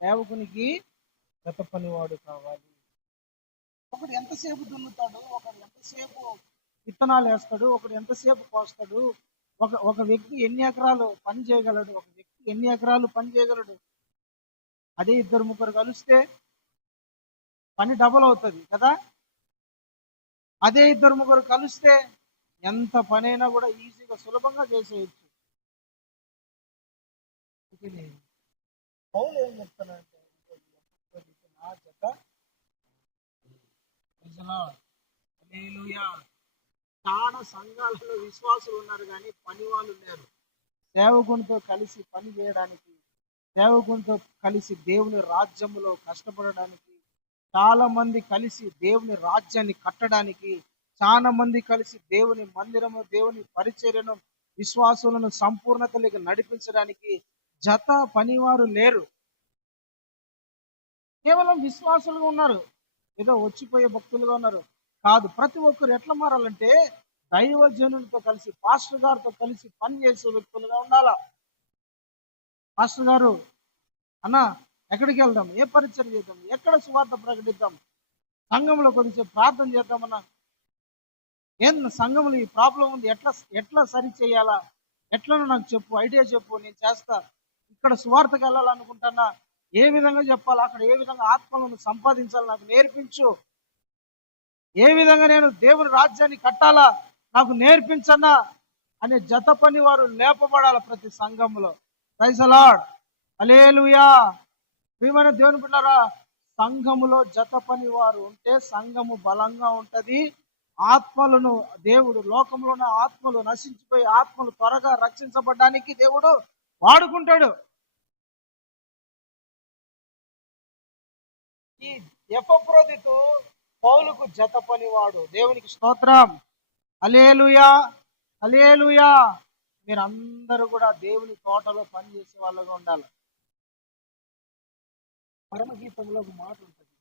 సేవకునికి జత పనివాడు కావాలి. ఒకడు ఎంతసేపు దున్నుతాడు, ఒకడు ఎంతసేపు విత్తనాలు వేస్తాడు, ఒకడు ఎంతసేపు కోస్తాడు, ఒక వ్యక్తి ఎన్ని ఎకరాలు పని చేయగలడు, ఒక వ్యక్తి ఎన్ని ఎకరాలు పని చేయగలడు. అదే ఇద్దరు ముగ్గురు కలిస్తే పని డబుల్ అవుతుంది కదా. అదే ఇద్దరు ముగ్గురు కలిస్తే ఎంత పనైనా కూడా ఈజీగా సులభంగా చేసేయచ్చు. పౌలు ఏం చెప్తానంటే, నా జత హల్లెలూయా. చాలా సంఘాలలో విశ్వాసులు ఉన్నారు కానీ పని వాళ్ళు లేరు. సేవకునితో కలిసి పని చేయడానికి, సేవకునితో కలిసి దేవుని రాజ్యములో కష్టపడడానికి, చాలా మంది కలిసి దేవుని రాజ్యాన్ని కట్టడానికి, చాలా మంది కలిసి దేవుని మందిరము, దేవుని పరిచర్యను, విశ్వాసులను సంపూర్ణతలోకి నడిపించడానికి జత పనివారు లేరు. కేవలం విశ్వాసులుగా ఉన్నారు, ఏదో వచ్చిపోయే భక్తులుగా ఉన్నారు కాదు. ప్రతి ఒక్కరు ఎట్లా మారాలంటే దైవజనులతో కలిసి, పాస్టర్ గారితో కలిసి పని చేసే వ్యక్తులుగా ఉండాలా. పాస్టర్ గారు, అన్న ఎక్కడికి వెళ్దాం, ఏ పరిచయం చేద్దాం, ఎక్కడ సువార్త ప్రకటిద్దాం, సంఘంలో కొద్దిసేపు ప్రార్థన చేద్దామన్నా, ఏం సంఘంలో ఈ ప్రాబ్లం ఉంది, ఎట్లా సరి చేయాలా, ఎట్లనో నాకు చెప్పు, ఐడియా చెప్పు, నేను చేస్తా. ఇక్కడ సువార్తకు వెళ్ళాలనుకుంటున్నా, ఏ విధంగా చెప్పాలా, అక్కడ ఏ విధంగా ఆత్మలను సంపాదించాలి నాకు నేర్పించు, ఏ విధంగా నేను దేవుని రాజ్యాన్ని కట్టాలా నాకు నేర్పించన్నా అనే జత పని వారు లేపబడాలి ప్రతి సంఘంలో. ప్రైజ్ ది లార్డ్, హల్లెలూయా. ప్రియమైన దేవుని బిడ్డలారా, సంఘములో జత పని వారు ఉంటే సంఘము బలంగా ఉంటది. ఆత్మలను దేవుడు, లోకంలో ఉన్న ఆత్మలు నశించిపోయి ఆత్మలు త్వరగా రక్షించబడడానికి దేవుడు వాడుకుంటాడు. ఈ ఎపఫ్రోదితు పౌలుకు జత పనివాడు. దేవునికి స్తోత్రం, హల్లెలూయా, హల్లెలూయా. మీరు అందరూ కూడా దేవుని తోటలో పనిచేసే వాళ్ళగా ఉండాలి. పరమగీతంలో ఒక మాట ఉంటుంది,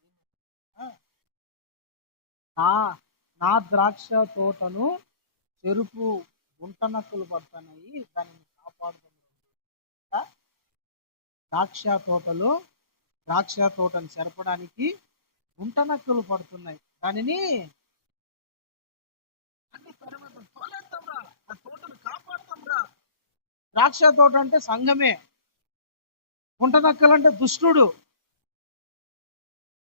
నా ద్రాక్ష తోటను చెరుపు గుంటనక్కలు పడుతున్నాయి, దానిని కాపాడుతున్నాయి. ద్రాక్ష తోటను చెరపడానికి గుంటనక్కలు పడుతున్నాయి, దానిని కాపాడుతాంరా. ద్రాక్ష తోట అంటే సంఘమే, గుంటనక్కలు అంటే దుష్టుడు,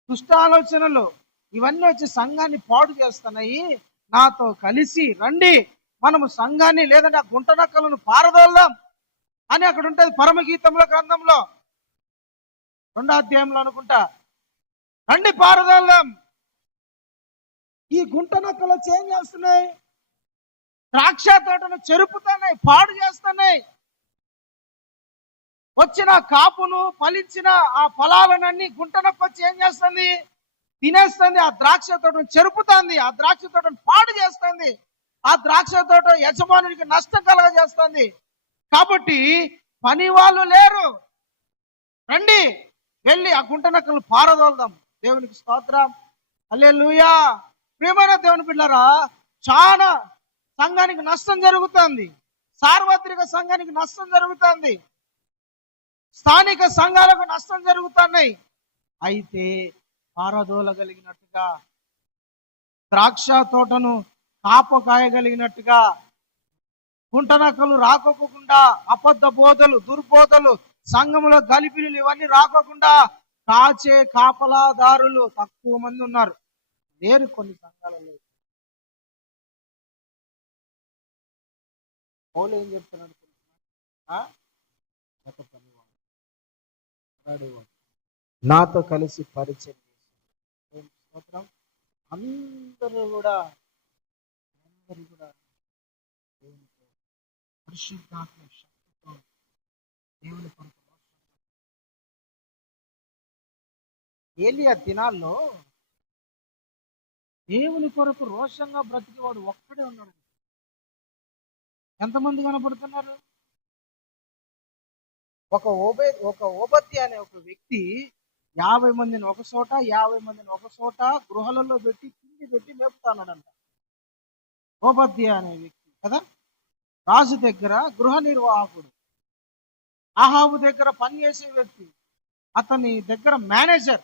దుష్ట ఆలోచనలు, ఇవన్నీ వచ్చి సంఘాన్ని పాడు చేస్తున్నాయి. నాతో కలిసి రండి, మనము సంఘాన్ని లేదంటే ఆ గుంటనక్కలను పారదోల్దాం అని అక్కడ ఉంటుంది పరమగీతంలో గ్రంథంలో 2వ అధ్యాయంలో అనుకుంటా. రండి పారదోల్దాం. ఈ గుంటనక్కలు వచ్చి ఏం చేస్తున్నాయి, ద్రాక్ష తోటను చెరుపుతున్నాయి, పాడు చేస్తున్నాయి. వచ్చిన కాపును, ఫలించిన ఆ ఫలాలనన్నీ గుంటనక్క వచ్చి ఏం చేస్తుంది, తినేస్తుంది. ఆ ద్రాక్ష తోటను చెరుపుతుంది, ఆ ద్రాక్ష తోటను పాడు చేస్తుంది, ఆ ద్రాక్ష తోట యజమానునికి నష్టం కలగజేస్తుంది. కాబట్టి పని వాళ్ళు లేరు. రండి, వెళ్ళి ఆ గుంటనక్కలు పారదోల్దాం. దేవునికి స్తోత్రం, హల్లెలూయా. ప్రియమైన దేవుని బిడ్డలారా, చాలా సంఘానికి నష్టం జరుగుతుంది, సార్వత్రిక సంఘానికి నష్టం జరుగుతుంది, స్థానిక సంఘాలకు నష్టం జరుగుతున్నాయి. అయితే పారదోలగలిగినట్టుగా, ద్రాక్ష తోటను కాపకాయగలిగినట్టుగా, గుంటనక్కలు రాకోకుండా, అబద్ధ బోధలు, దుర్బోధలు, సంఘములో గలిబిలులు ఇవన్నీ రాకోకుండా కాచే కాపలాదారులు తక్కువ మంది ఉన్నారు, లేరు కొన్ని సంఘాలలో. పౌలు ఏం చెప్తున్నాడు, నాతో కలిసి పరిచయం స్తోత్రం. అందరూ కూడా పరిశుద్ధాత్మ శక్తితో దేవుని ఏలియా దినాల్లో దేవుని కొరకు రోషంగా బ్రతికేవాడు ఒక్కడే ఉన్నాడు. ఎంతమంది కనపడుతున్నారు? ఒక ఓబద్య అనే ఒక వ్యక్తి 50 మందిని ఒక చోట 50 మందిని ఒక చోట గృహాలలో పెట్టి తిండి పెట్టి మేపుతాన్నాడంట. ఓబద్య అనే వ్యక్తి కదా, రాజు దగ్గర గృహ నిర్వాహకుడు, ఆహాబు దగ్గర పనిచేసే వ్యక్తి, అతని దగ్గర మేనేజర్.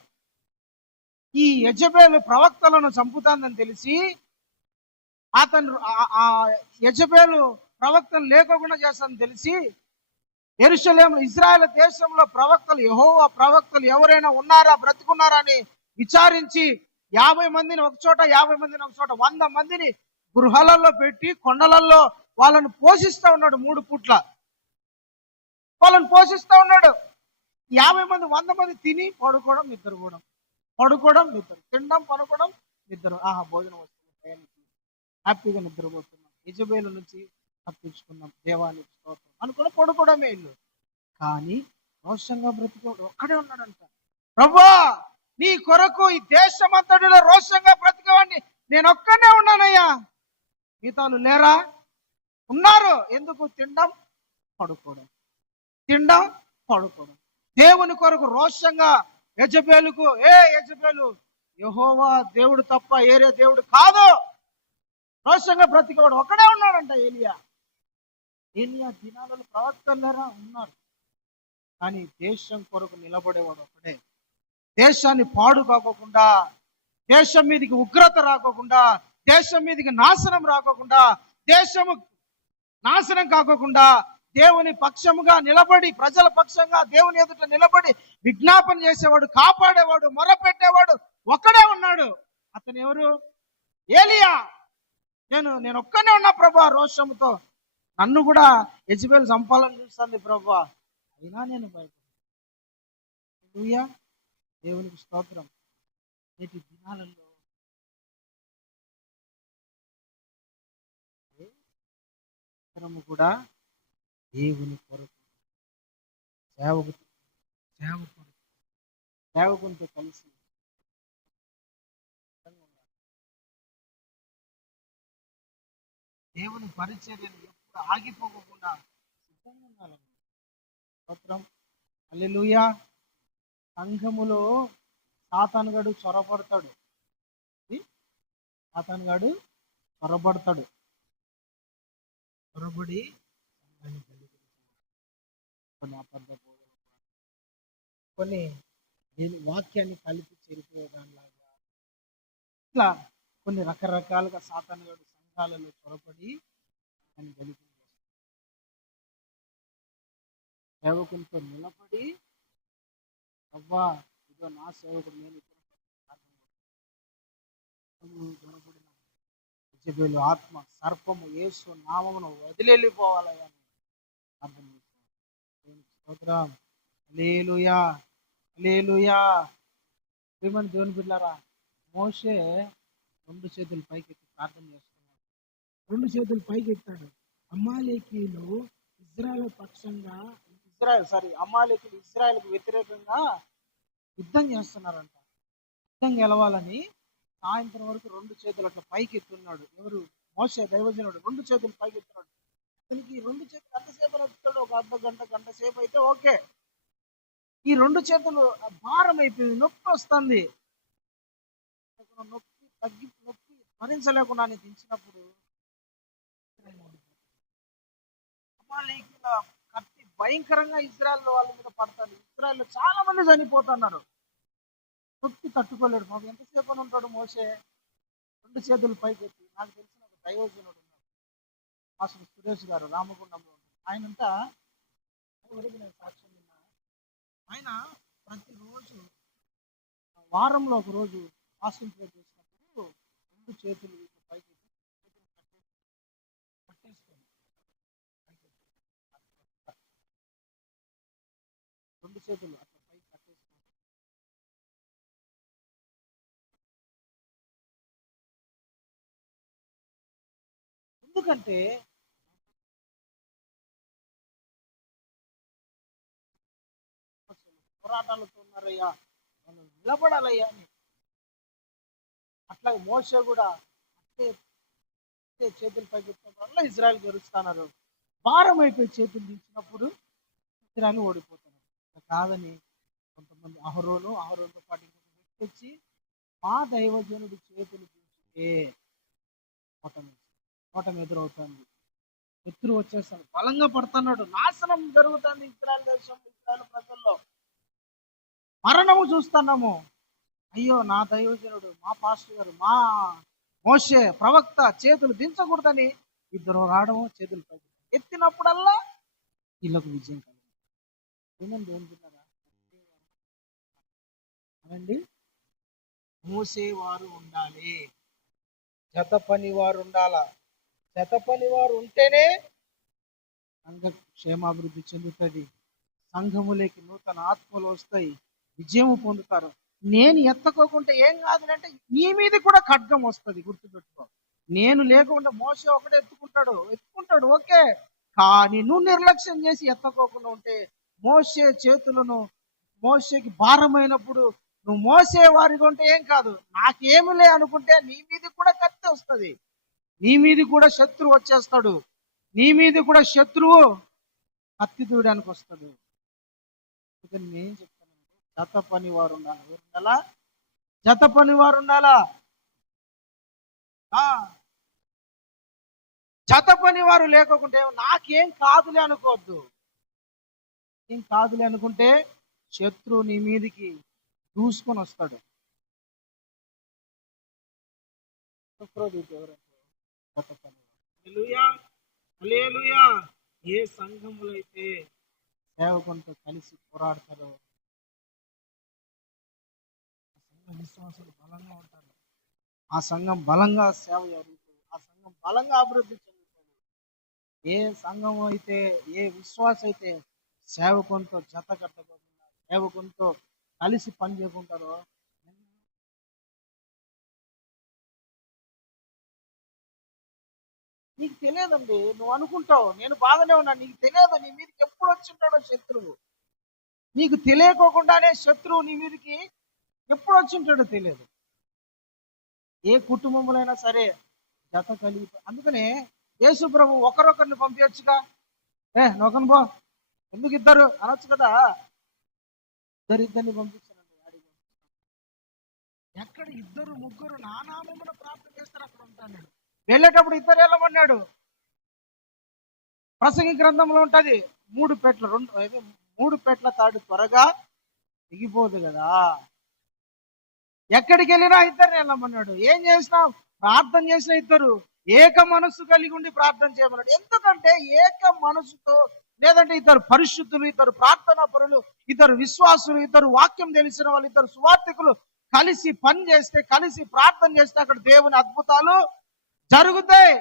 ఈ యెజబెలు ప్రవక్తలను చంపుతాందని తెలిసి అతను ఆ యెజబెలు ప్రవక్తలు లేకుండా చేస్తానని తెలిసి యెరూషలేము ఇజ్రాయెల్ దేశంలో ప్రవక్తలు, యెహోవా ప్రవక్తలు ఎవరైనా ఉన్నారా, బ్రతికున్నారా అని విచారించి 50 మందిని ఒక చోట 50 మందిని ఒక చోట 100 మందిని గృహాలలో పెట్టి కొండలలో వాళ్ళను పోషిస్తా ఉన్నాడు. 3 పూట్ల వాళ్ళని పోషిస్తా ఉన్నాడు. 50 మంది 100 మంది తిని పడుకోవడం నిద్రపోవడం, పడుకోవడం నిద్ర, తినడం పడుకోవడం నిద్ర. భోజనం వస్తుంది, హ్యాపీగా నిద్రపోతున్నాం, యెజబెలు నుంచి తప్పించుకున్నాం, దేవానికి స్తోత్రం అనుకుని పడుకోవడమే ఇల్లు. కానీ రోషంగా బ్రతికేవాడు ఒక్కడే ఉన్నాడంట. ప్రభువా, నీ కొరకు ఈ దేశమంతటిలో రోషంగా బ్రతికేవాడిని నేను ఒక్కడే ఉన్నానయ్యా, మిగతాలు లేరా? ఉన్నారు. ఎందుకు? తినడం పడుకోవడం, తినడం పడుకోవడం. దేవుని కొరకు రోషంగా యెజబెలుకు, యెజబెలు, యెహోవా దేవుడు తప్ప ఏరే దేవుడు కాదు, రోషంగా బ్రతికేవాడు ఒక్కడే ఉన్నాడంట ఏలియా. ఏలియా దినాలలో ప్రవక్తలు లేరా? ఉన్నారు. కానీ దేశం కొరకు నిలబడేవాడు ఒక్కడే. దేశాన్ని పాడు కాకోకుండా, దేశం మీదకి ఉగ్రత రాకోకుండా, దేశం మీదకి నాశనం రాకోకుండా, దేశము నాశనం కాకోకుండా దేవుని పక్షముగా నిలబడి, ప్రజల పక్షంగా దేవుని ఎదుట నిలబడి విజ్ఞాపన చేసేవాడు, కాపాడేవాడు, మొరపెట్టేవాడు ఒక్కడే ఉన్నాడు. అతను ఎవరు? ఏలియా. నేను ఒక్కనే ఉన్నా ప్రభా, రోషముతో నన్ను కూడా యెజబెలు చంపాలని చూస్తుంది ప్రభా, అయినా నేను భయపడ్డా. దేవునికి స్తోత్రం. నేటి దినాలలో కూడా దేవుని కొరకు సేవకునితో కలిసి దేవుని పరిచర్యను ఎప్పుడు ఆగిపోకుండా సిద్ధంగా ఉండాలని. స్తోత్రం. హల్లెలూయా. సంఘములో సాతానుగాడు చొరబడతాడు, చొరబడి కొన్ని అబద్ధ బోధన, కొన్ని వాక్యాన్ని కలిపి చెరిపోయేదానిలాగా, ఇట్లా కొన్ని రకరకాలుగా సాతానుగాడు సంఘాలలో చొరబడి అని కలిపి సేవకునితో నిలబడి, అవ్వా ఇదో నా సేవకుడు, నేను యెజబెలు ఆత్మ సర్పము యేసు నామమును వదిలిపోవాలని అర్థం చేస్తాను. స్తోత్రం. హల్లెలూయా, హల్లెలూయా. ప్రియమైన దేవుని బిడ్డలారా, మోషే 2 చేతులు పైకెత్తి ప్రార్థన చేస్తున్నాడు. 2 చేతులు పైకెత్తాడు. అమాలేకీయులు అమాలేకీయులు ఇజ్రాయెల్కు వ్యతిరేకంగా యుద్ధం చేస్తున్నారంట. యుద్ధం గెలవాలని సాయంత్రం వరకు 2 చేతులు అట్లా పైకి ఎత్తున్నాడు. ఎవరు? మోషే దైవజనుడు 2 చేతులు పైకి ఎత్తున్నాడు. అతనికి 2 చేతులు ఎంతసేపు ఎత్తాడు? ఒక అర్ధ గంట, గంట సేపు అయితే ఓకే. ఈ 2 చేతులు భారం అయిపోయింది, నొప్పి వస్తుంది. నొప్పి భరించలేకుండా నేను దించినప్పుడు అమాలేకీయుల కత్తి భయంకరంగా ఇజ్రాయెల్ వాళ్ళ మీద పడతాడు. ఇజ్రాయెల్లో చాలా మంది చనిపోతున్నారు. నొప్పి తట్టుకోలేడు. మాకు ఎంతసేపు అని ఉంటాడు మోషే? 2 చేతులు పైకి ఎత్తి. నాకు తెలిసిన ఒక దైవజనుడు ఉన్నాడు, మాస్టర్ సురేష్ గారు, రామగుండంలో ఉంటాడు. ఆయనంట వరకు నేను సాక్ష్యం విన్నా. ఆయన ప్రతిరోజు వారంలో ఒక రోజు ఫాస్టింగ్ ప్రే చేసినప్పుడు 2 చేతులు పైకి కట్టేసుకొని 2 చేతులు అట్లా పైకి కట్టేసుకొని ఎందుకంటే పోరాటాలతో ఉన్నారయ్యా, మనం నిలబడాలయ్యా అని. అట్లా మోషే కూడా అంతే అంతే చేతులు పైకెత్తినప్పుడు వల్ల ఇజ్రాయెల్ గెలుస్తున్నారు. భారం అయిపోయి చేతులు దించినప్పుడు ఇజ్రాయెల్ ఓడిపోతున్నారు. అట్లా కాదని కొంతమంది అహరోన్తో పాటు ఇంకొక వ్యక్తి వచ్చి మా దైవజనుడి చేతులు దించితే ఓటమి ఓటమి ఎదురవుతుంది. శత్రువు వచ్చేస్తాడు, బలంగా పడుతున్నాడు, నాశనం జరుగుతుంది ఇజ్రాయెల్ దేశంలో, ఇజ్రాయెల్ ప్రజల్లో మరణము చూస్తున్నాము. అయ్యో నా దైవజనుడు, మా పాస్టర్ గారు, మా మోషే ప్రవక్త చేతులు దించకూడదని ఇద్దరు రావడము, చేతులు పైకి ఎత్తినప్పుడల్లా వీళ్ళకు విజయం కలిగింది. ఏమండి ఏమంటున్నారా అనండి? మోసేవారు ఉండాలి, జత పని వారు ఉండాలా. జత పని వారు ఉంటేనే సంఘ క్షేమాభివృద్ధి చెందుతుంది, సంఘములేకి నూతన ఆత్మలు వస్తాయి, విజయం పొందుతారు. నేను ఎత్తకోకుంటే ఏం కాదులంటే నీ మీద కూడా ఖడ్గం వస్తుంది, గుర్తుపెట్టుకో. నేను లేకుండా మోసే ఒకటే ఎత్తుకుంటాడు ఓకే, కానీ నువ్వు నిర్లక్ష్యం చేసి ఎత్తకోకుండా ఉంటే మోసేకి భారమైనప్పుడు నువ్వు మోసే వారిగా ఉంటే ఏం కాదు, నాకేమిలే అనుకుంటే నీ మీద కూడా కత్తి వస్తుంది, నీ మీద కూడా శత్రువు వచ్చేస్తాడు, నీ మీద కూడా శత్రువు కత్తి దూయడానికి వస్తాడు. నేను చెప్తాను, జత పని వారు ఉండాలి. ఎవరు ఉండాలా? జత పని వారు ఉండాలా. జత పని వారు లేకుంటే నాకేం కాదులే అనుకోవద్దు. ఏం కాదులే అనుకుంటే శత్రువు నీ మీదికి దూసుకొని వస్తాడు. జత పని హల్లెలూయా, హల్లెలూయా. ఏ సంఘములు అయితే సేవకునితో కలిసి పోరాడతారో విశ్వాసులు బలంగా ఉంటారు, ఆ సంఘం బలంగా సేవ జరుగుతుంది, ఆ సంఘం బలంగా అభివృద్ధి చెందుతుంది. ఏ సంఘం అయితే, ఏ విశ్వాస అయితే సేవకునితో జత కట్టకుండా, సేవకునితో కలిసి పని చేయకుంటారో నీకు తెలియదండి. నువ్వు అనుకుంటావు నేను బాగానే ఉన్నా, నీకు తెలియదు నీ మీదకి ఎప్పుడు వచ్చింటాడో శత్రువు. నీకు తెలియకోకుండానే శత్రువు నీ మీదకి ఎప్పుడు వచ్చింటాడో తెలియదు. ఏ కుటుంబంలో అయినా సరే జత కలిగి, అందుకనే యేసు ప్రభు ఒకరొకరిని పంపించచ్చుగా, నొకను పో, ఎందుకు ఇద్దరు అనొచ్చు కదా. ఇద్దరిని పంపించానండి. ఎక్కడ ఇద్దరు ముగ్గురు నా నామమున ప్రార్థన చేస్తారు అక్కడ ఉంటాను. వెళ్ళేటప్పుడు ఇద్దరు వెళ్ళమన్నాడు. ప్రసంగి గ్రంథంలో ఉంటది, 3 పెట్ల 3 పెట్ల తాడు త్వరగా దిగిపోదు కదా. ఎక్కడికి వెళ్ళినా ఇద్దరు వెళ్ళమన్నాడు. ఏం చేసినా ప్రార్థన చేసిన ఇద్దరు ఏక మనస్సు కలిగి ఉండి ప్రార్థన చేయమన్నాడు. ఎందుకంటే ఏక మనసుతో, లేదంటే ఇద్దరు పరిశుద్ధులు, ఇద్దరు ప్రార్థనా పరులు, ఇద్దరు విశ్వాసులు, ఇద్దరు వాక్యం తెలిసిన వాళ్ళు, ఇద్దరు సువార్థికులు కలిసి పని చేస్తే, కలిసి ప్రార్థన చేస్తే అక్కడ దేవుని అద్భుతాలు జరుగుతాయి.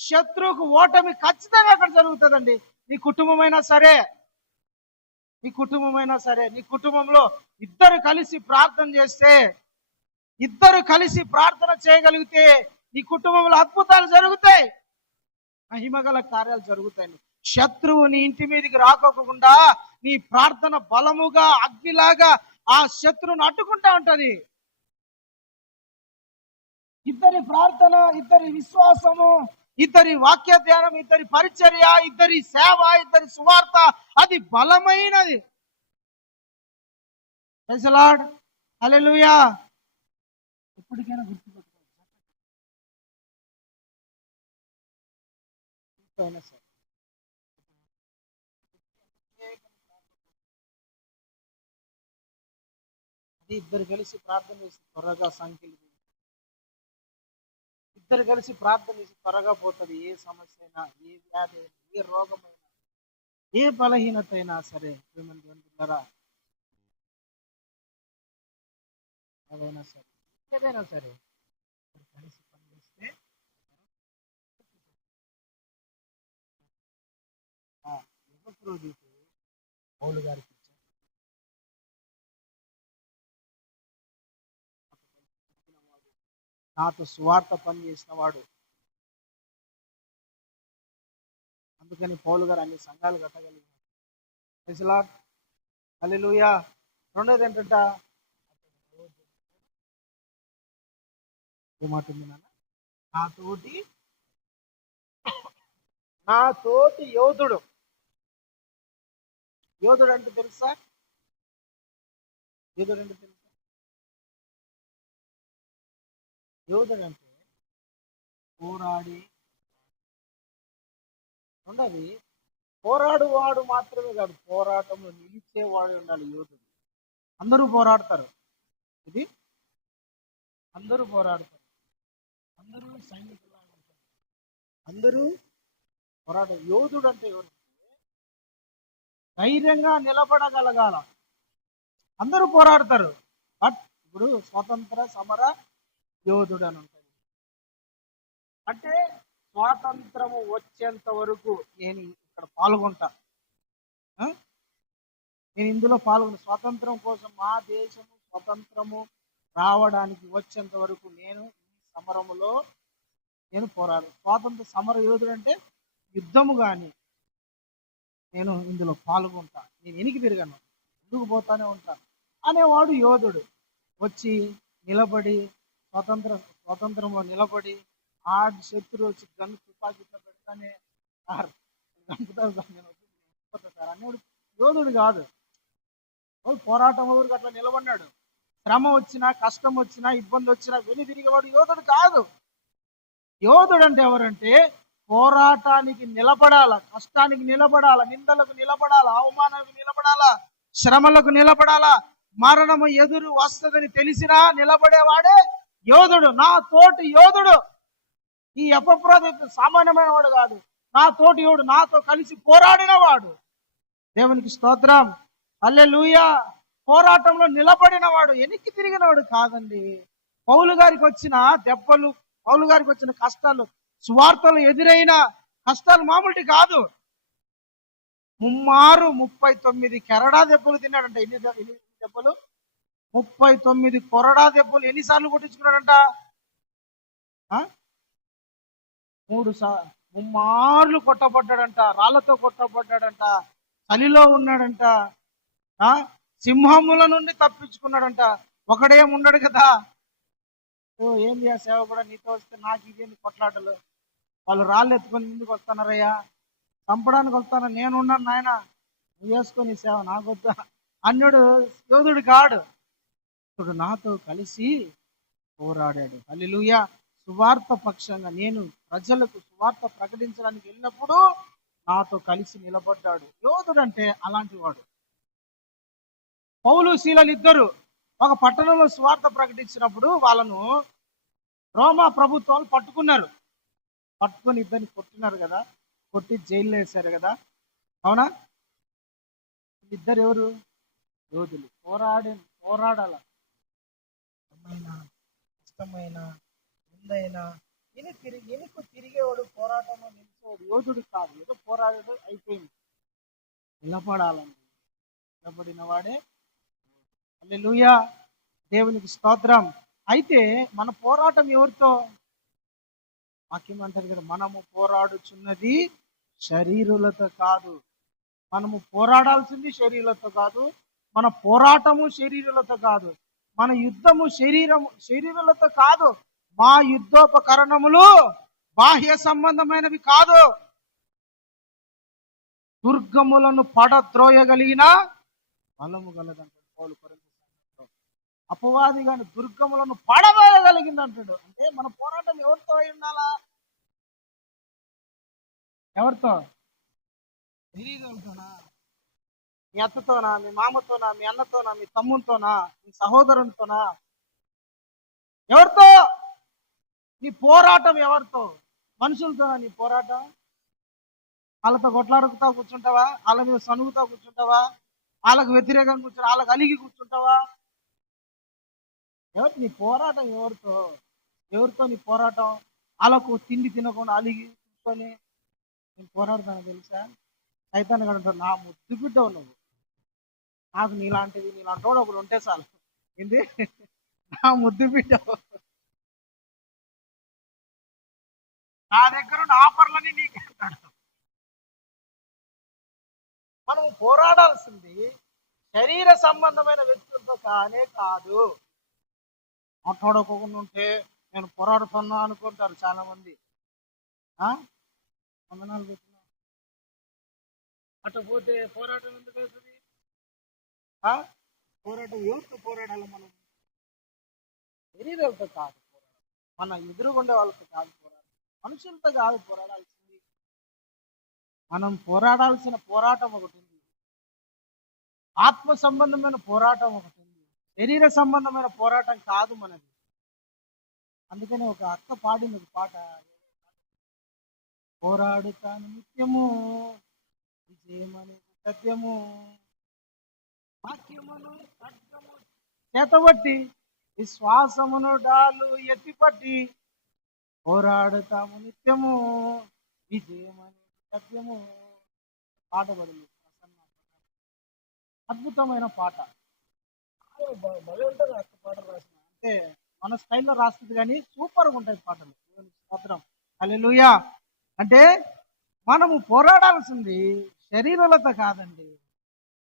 శత్రువుకు ఓటమి ఖచ్చితంగా అక్కడ జరుగుతుందండి. నీ కుటుంబమైనా సరే, నీ కుటుంబంలో ఇద్దరు కలిసి ప్రార్థన చేస్తే, ఇద్దరు కలిసి ప్రార్థన చేయగలిగితే నీ కుటుంబంలో అద్భుతాలు జరుగుతాయి, మహిమగల కార్యాలు జరుగుతాయి. శత్రువు నీ ఇంటి మీదకి రాకోకుండా నీ ప్రార్థన బలముగా అగ్నిలాగా ఆ శత్రువును అడ్డుకుంటా ఉంటది. ఇద్దరి ప్రార్థన, ఇద్దరి విశ్వాసము, ఇద్దరి వాక్య ధ్యానం, ఇద్దరి పరిచర్య, ఇద్దరి సేవ, ఇద్దరి సువార్త, అది బలమైనది. ప్రైజ్ ది లార్డ్, హల్లెలూయా. ఎప్పటికైనా గుర్తుపెట్టుకోవాలి సరే. అది ఇద్దరు కలిసి ప్రార్థన చేసి త్వరగా సంఖ్యలు, ఇద్దరు కలిసి ప్రార్థన చేసి త్వరగా పోతుంది. ఏ సమస్య అయినా, ఏ వ్యాధి అయినా, ఏ రోగమైనా, ఏ బలహీనత అయినా సరే, ఏమంటున్నారా, ఏదైనా సరే కలిసి పనిచేస్తే పౌలు గారికి నాతో సువార్త పని చేసిన వాడు. అందుకని పౌలు గారు అన్ని సంఘాలు కట్టగలిగారు. ప్రైజ్ ది లార్డ్, హల్లెలూయా. రెండోది ఏంటంట, ఏమాటుంది నాన్న, నా తోటి యోధుడు. యోధుడు అంటే తెలుసా? యోధుడు అంటే తెలుసా? యోధుడు అంటే పోరాడి ఉన్నది. పోరాడువాడు మాత్రమే కాదు, పోరాటంలో నిలిచేవాడు ఉండాలి యోధుడు. అందరూ పోరాడతారు, ఇది అందరూ పోరాడతారు, అందరూ సైనికులాగా ఉంటారు, అందరూ పోరాట. యోధుడు అంటే ఎవరు? ధైర్యంగా నిలబడగలగాల. అందరూ పోరాడతారు, బట్ ఇప్పుడు స్వతంత్ర సమర యోధుడు అని ఉంటుంది. అంటే స్వాతంత్రము వచ్చేంత వరకు నేను ఇక్కడ పాల్గొంటా, నేను ఇందులో పాల్గొంటా. స్వాతంత్రం కోసం మా దేశము స్వతంత్రము రావడానికి వచ్చేంత వరకు నేను ఈ సమరములో నేను పోరాడు. స్వాతంత్ర సమర యోధుడు అంటే యుద్ధము కానీ నేను ఇందులో పాల్గొంటా, నేను ఎనికి తిరగను, ముందుకు పోతానే ఉంటాను అనేవాడు యోధుడు. వచ్చి నిలబడి స్వతంత్రంలో నిలబడి ఆ శత్రువు వచ్చి గన్ను తుపాకీతో పెడతానే సార్ అనేవాడు యోధుడు కాదు. పోరాటం వరకు అట్లా నిలబడినాడు. శ్రమ వచ్చినా, కష్టం వచ్చినా, ఇబ్బంది వచ్చినా వెను తిరిగేవాడు యోధుడు కాదు. యోధుడు అంటే ఎవరంటే పోరాటానికి నిలబడాల, కష్టానికి నిలబడాల, నిందలకు నిలబడాల, అవమానాలకు నిలబడాల, శ్రమలకు నిలబడాల, మరణము ఎదురు వస్తుందని తెలిసినా నిలబడేవాడే యోధుడు. నా తోటి యోధుడు. ఈ ఎపఫ్రోదితు సామాన్యమైన వాడు కాదు, నా తోటి యోధుడు, నాతో కలిసి పోరాడిన వాడు. దేవునికి స్తోత్రం, హల్లెలూయా. పోరాటంలో నిలబడిన వాడు, వెనక్కి తిరిగిన వాడు కాదండి. పౌలు గారికి వచ్చిన దెబ్బలు, పౌలు గారికి వచ్చిన కష్టాలు, సువార్తలు ఎదురైన కష్టాలు మామూలుటి కాదు. 39 కెరడా దెబ్బలు తిన్నాడంట. ఎన్ని దెబ్బలు? 39 కొరడా దెబ్బలు. ఎన్నిసార్లు కొట్టించుకున్నాడంట? 3 మార్లు కొట్టబడ్డాడంట, రాళ్లతో కొట్టబడ్డాడంట, చలిలో ఉన్నాడంట, సింహముల నుండి తప్పించుకున్నాడంట. ఒకడేం ఉండడు కదా. ఏంది ఆ సేవ కూడా, నీతో వస్తే నాకు ఇదేంది కొట్లాటలు, వాళ్ళు రాళ్ళు ఎత్తుకొని ముందుకు వస్తున్నారయ్యా, చంపడానికి వస్తాను, నేనున్నాను నాయన, నువ్వు చేసుకొని సేవ నాకొద్దా అన్యుడు యోధుడు కాడు. ఇప్పుడు నాతో కలిసి పోరాడాడు. హల్లెలూయా. సువార్త పక్షంగా నేను ప్రజలకు సువార్త ప్రకటించడానికి వెళ్ళినప్పుడు నాతో కలిసి నిలబడ్డాడు. యోధుడు అంటే అలాంటి వాడు. పౌలు శీలలు ఇద్దరు ఒక పట్టణంలో సువార్త ప్రకటించినప్పుడు వాళ్ళను రోమా ప్రభుత్వాలు పట్టుకున్నారు. పట్టుకొని ఇద్దరిని కొట్టినారు కదా, కొట్టి జైల్లో వేశారు కదా, అవునా? ఇద్దరు ఎవరు? యోధులు. పోరాడాల. ఇష్టమైన ముందైనా ఎనుకు తిరిగేవాడు, పోరాటంలో నిలిచేవాడు యోధుడు కాదు. ఏదో పోరాడాడు, అయిపోయింది. నిలబడాలండి, నిలబడిన వాడే. హల్లెలూయా, దేవునికి స్తోత్రం. అయితే మన పోరాటం ఎవరితో? వాక్యం అంటారు కదా, మనము పోరాడుచున్నది శరీరులతో కాదు. మనము పోరాడాల్సింది శరీరులతో కాదు, మన పోరాటము శరీరులతో కాదు, మన యుద్ధము శరీరులతో కాదు. మా యుద్ధోపకరణములు బాహ్య సంబంధమైనవి కాదు. దుర్గములను పడద్రోయగలిగిన బలము గలదంటాడు పౌలు కొరింథీ. అపవాది గాని దుర్గములను పడవేయగలిగింది అంటాడు. అంటే మన పోరాటం ఎవరితో అయి ఉండాలా? ఎవరితో? శరీరంతోనా? మీ అత్తతోనా, మీ మామతోనా, మీ అన్నతోనా, మీ తమ్ముతోనా, మీ సహోదరునితోనా? ఎవరితో నీ పోరాటం? ఎవరితో? మనుషులతోనా నీ పోరాటం? వాళ్ళతో కొట్లాడుకుతా కూర్చుంటావా? వాళ్ళ మీద సనుగుతా కూర్చుంటావా? వాళ్ళకు వ్యతిరేకంగా కూర్చుంటా, వాళ్ళకి అలిగి కూర్చుంటావా? నీ పోరాటం ఎవరితో? ఎవరితో నీ పోరాటం? వాళ్ళకు తిండి తినకుండా అలిగి కూర్చొని నేను పోరాడతాను తెలుసా? సైతాన్ని కూడా నా ముద్దు బిడ్డ నువ్వు, నాకు నీలాంటి వాడు ఒకడు ఉంటే చాలు. ఏంది? నా ముద్దు బిడ్డ, నా దగ్గర ఉన్న ఆఫర్లని నీకు అంటాడు. మనం పోరాడాల్సింది శరీర సంబంధమైన వ్యక్తులతో కానే కాదు. మాట్లాడుకోకుండా ఉంటే నేను పోరాడుతున్నా అనుకుంటారు చాలా మంది. ఆ వందనాలు పెట్టినా అటు పోతే పోరాటం ఎందుకు అవుతుంది? ఆ? పోరాటం ఎవరితో పోరాడాలి? మనం శరీరాలతో కాదు పోరాడాలి, మన ఎదురుగుండే వాళ్ళతో కాదు పోరాడాలి, మనుషులతో కాదు పోరాడాల్సింది. మనం పోరాడాల్సిన పోరాటం ఒకటి ఉంది. ఆత్మ సంబంధమైన పోరాటం ఒకటి ఉంది. శరీర సంబంధమైన పోరాటం కాదు మనది. అందుకని ఒక అక్క పాడిన పాట, పోరాడుతాను నిత్యము విజయమనే సత్యము, వాక్యమును ఖడ్గము చేతబట్టి విశ్వాసమును డాలు ఎత్తిపట్టి, పోరాడుతాము నిత్యము విజయమనే సత్యము. పాడబడింది ప్రసన్న. అద్భుతమైన పాట. భలే ఉంటుంది అక్క పాట రాసిన. అంటే మన స్టైల్లో రాస్తుంది కానీ సూపర్గా ఉంటాయి పాటలు. స్తోత్రం, హల్లెలూయా. అంటే మనము పోరాడాల్సింది శరీరాలతో కాదండి.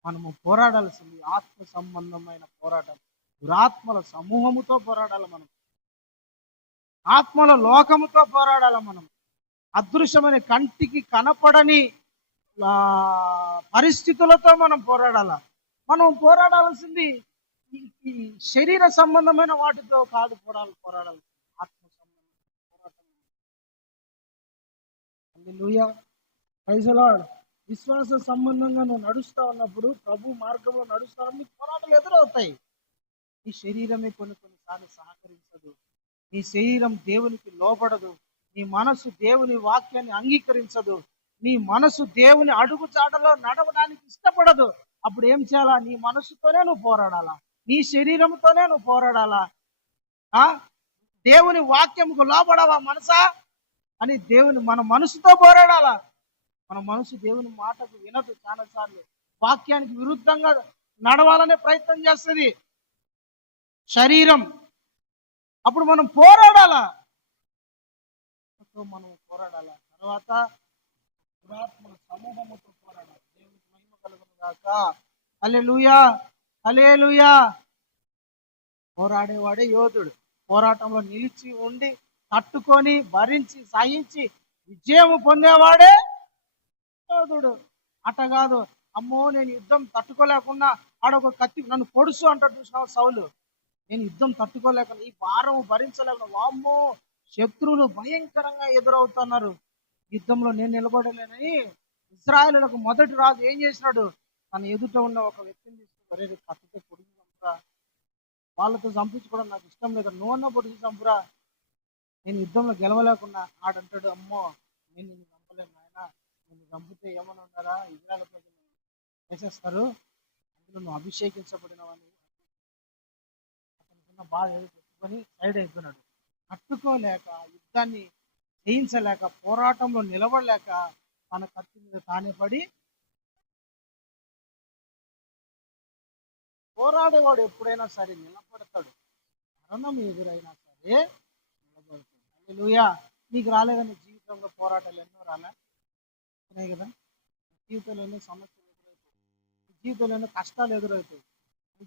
మనము పోరాడాల్సింది ఆత్మ సంబంధమైన పోరాటం. దురాత్మల సమూహముతో పోరాడాలి మనం. ఆత్మల లోకముతో పోరాడాలి మనం. అదృశ్యమైన కంటికి కనపడని పరిస్థితులతో మనం పోరాడాల. మనం పోరాడాల్సింది ఈ శరీర సంబంధమైన వాటితో కాదు. పోరాడాలి ఆత్మ సంబంధమైన పోరాటం. హల్లెలూయా, ప్రైజ్ ది లార్డ్. విశ్వాస సంబంధంగా నువ్వు నడుస్తా ఉన్నప్పుడు, ప్రభు మార్గంలో నడుస్తా ఉన్నప్పుడు నీకు పోరాటాలు ఎదురవుతాయి. నీ శరీరమే కొన్నిసార్లు సహకరించదు. నీ శరీరం దేవునికి లోబడదు. నీ మనసు దేవుని వాక్యాన్ని అంగీకరించదు. నీ మనసు దేవుని అడుగుజాడలో నడవడానికి ఇష్టపడదు. అప్పుడు ఏం చేయాలా? నీ మనసుతోనే నువ్వు పోరాడాలా, నీ శరీరంతోనే నువ్వు పోరాడాలా. దేవుని వాక్యముకు లోబడవా మనసా అని మన మనసుతో పోరాడాలా. మన మనసు దేవుని మాటకు వినదు. చాలాసార్లు వాక్యానికి విరుద్ధంగా నడవాలనే ప్రయత్నం చేస్తుంది శరీరం. అప్పుడు మనం పోరాడాలా. పోరాడాలా. తర్వాత దురాత్మల సమూహముతో పోరాడాలి. దేవునికి మహిమ కలుగును గాక. హల్లెలూయా, హల్లెలూయా. పోరాడేవాడే యోధుడు. పోరాటంలో నిలిచి ఉండి తట్టుకొని భరించి సహించి విజయం పొందేవాడే యోధుడు. అట్ట కాదు, అమ్మో నేను యుద్ధం తట్టుకోలేకుండా ఆడొక కత్తి నన్ను పొడుసు అంటాడు చూసినావు సౌలు. నేను యుద్ధం తట్టుకోలేకుండా, ఈ భారం భరించలేకుండా, వామ్మో శత్రువులు భయంకరంగా ఎదురవుతున్నారు, యుద్ధంలో నేను నిలబడలేనని ఇశ్రాయేలులకు మొదటి రాజు ఏం చేసినాడు? తన ఎదుట ఉన్న ఒక వ్యక్తిని తీసుకుని కత్తితో పొడిచి చంపురా, వాళ్ళతో చంపించుకోవడం నాకు ఇష్టం లేదు, నువ్వన్నా పొడిచి చంపురా, నేను యుద్ధంలో గెలవలేకున్నా. ఆడంటాడు, అమ్మో నేను నిన్ను చంపలేను నాయన, నిన్ను చంపితే ఏమన్నా ఉన్నారా, ఇజ్రాయేల్ ప్రజలు వేసేస్తారు, అందులో నువ్వు అభిషేకించబడినవని అతనికున్న బాధ పెట్టుకొని సైడ్ అయిపోయినాడు. తట్టుకోలేక, యుద్ధాన్ని జయించలేక, పోరాటంలో నిలబడలేక తన కత్తి మీద తానే పడి. పోరాడేవాడు ఎప్పుడైనా సరే నిలబడతాడు. మరణం ఎదురైనా సరే నిలబడతాడు. హల్లెలూయా. నీకు రాలేదని జీవితంలో పోరాటాలు ఎన్నో రాలే కదా. జీవితంలో ఎన్నో సమస్యలు ఎదురవుతాయి, జీవితంలో ఎన్నో కష్టాలు ఎదురవుతాయి,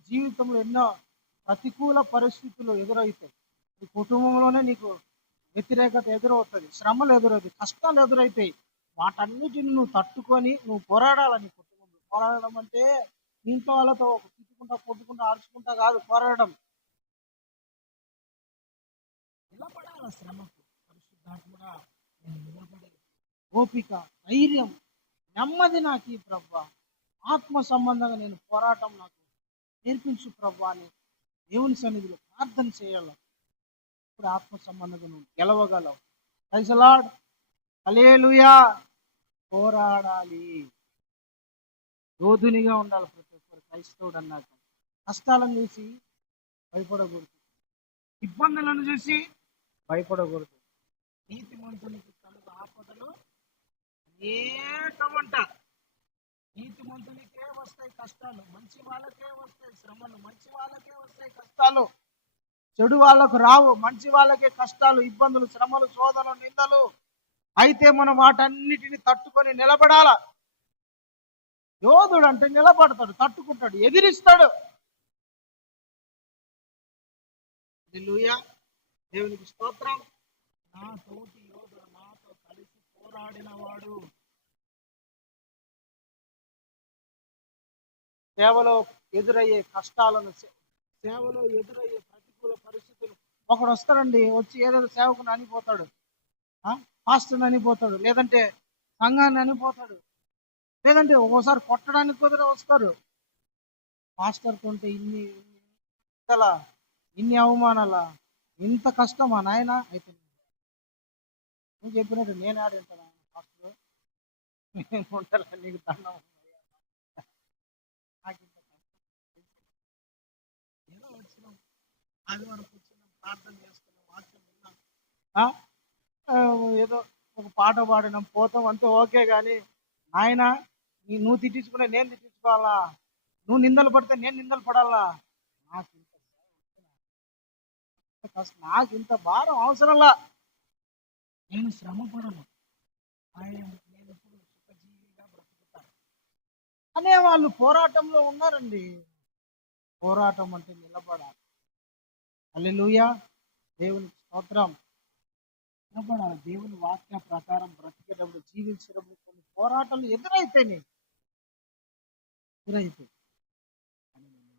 జీవితంలో ఎన్నో ప్రతికూల పరిస్థితులు ఎదురవుతాయి. నీ కుటుంబంలోనే నీకు వ్యతిరేకత ఎదురవుతుంది, శ్రమలు ఎదురవుతాయి, కష్టాలు ఎదురవుతాయి. వాటన్నిటిని నువ్వు తట్టుకొని నువ్వు పోరాడాలి. నీ కుటుంబంలో పోరాడడం అంటే ఇంట్లో వాళ్ళతో తిట్టుకుంటా కొట్టుకుంటా అరుచుకుంటా కాదు పోరాడడం. నిలబడాల శ్రమకు. పరిశుద్ధాత్మగా నేను నిలబడే ఓపిక, ధైర్యం, నెమ్మది నాకు ఈ ప్రభువా. ఆత్మ సంబంధంగా నేను పోరాటం నాకు నేర్పించు ప్రభువా అని దేవుని సన్నిధిలో ప్రార్థన చేయాలి. ఇప్పుడు ఆత్మ సంబంధంగా నువ్వు గెలవగలవు. ప్రైజ్ ది లార్డ్, హల్లెలూయా. పోరాడాలి, యోధునిగా ఉండాలి. ప్రతి ఒక్కరు క్రైస్తవుడు అన్నాక కష్టాలను చూసి భయపడకూడదు, ఇబ్బందులను చూసి భయపడకూడదు. నీతిమంతునికి కలుగు ఆపదలు అనేకమంట. నీతిమంతునికే వస్తాయి కష్టాలు, మంచి వాళ్ళకే వస్తాయి శ్రమలు, మంచి వాళ్ళకే వస్తాయి కష్టాలు. చెడు వాళ్ళకు రావు, మంచి వాళ్ళకే కష్టాలు, ఇబ్బందులు, శ్రమలు, శోధనలు, నిందలు. అయితే మనం వాటన్నిటిని తట్టుకొని నిలబడాల. యోధుడు అంటే నిలబడతాడు, తట్టుకుంటాడు, ఎదిరిస్తాడు. హల్లెలూయా, దేవునికి స్తోత్రం. నా తోటి యోధుడు, నాతో కలిసి పోరాడిన వాడు. సేవలో ఎదురయ్యే కష్టాలను, సేవలో ఎదురయ్యే ప్రతికూల పరిస్థితులు, ఒకడు వస్తాడండి, వచ్చి ఏదో సేవకుని అనిపోతాడు, పాస్టర్ని అనిపోతాడు, లేదంటే సంఘాన్ని అనిపోతాడు, లేదంటే ఒక్కోసారి కొట్టడానికి కుదిరే వస్తారు. పాస్టర్ కొంటే ఇన్ని అవమానాలా, ఇంత కష్టమా నాయన? అయితే నువ్వు చెప్పినట్టు నేను ఆడింటాను పాస్టర్, నేను ఉండాలి, నీకు దండం. నాకు ఇంత కష్టం, ఏదో వచ్చినాం, ఆదివారం కూర్చున్నాం, ప్రార్థన చేస్తున్నాం, వాక్యం విన్నాం, ఏదో ఒక పాట పాడినాం, పోతాం, అంతే, ఓకే. కానీ నాయన నువ్వు తిట్టించుకునే నేను తిట్టించుకోవాలా, నువ్వు నిందలు పడితే నేను నిందలు పడాలా? నాకు ఇంత కష్టం, నాకు ఇంత భారం అవసరంలా. నేను శ్రమ పడను, నేను ఎప్పుడు సుఖజీవిగా బ్రతుకుతాను అనే వాళ్ళు పోరాటంలో ఉన్నారండి. పోరాటం అంటే నిలబడాలి. హల్లెలూయా, దేవునికి స్తోత్రం. నిలబడాలి. దేవుని వాక్య ప్రకారం బ్రతికేటప్పుడు, జీవించేటప్పుడు కొన్ని పోరాటాలు ఎదురైతే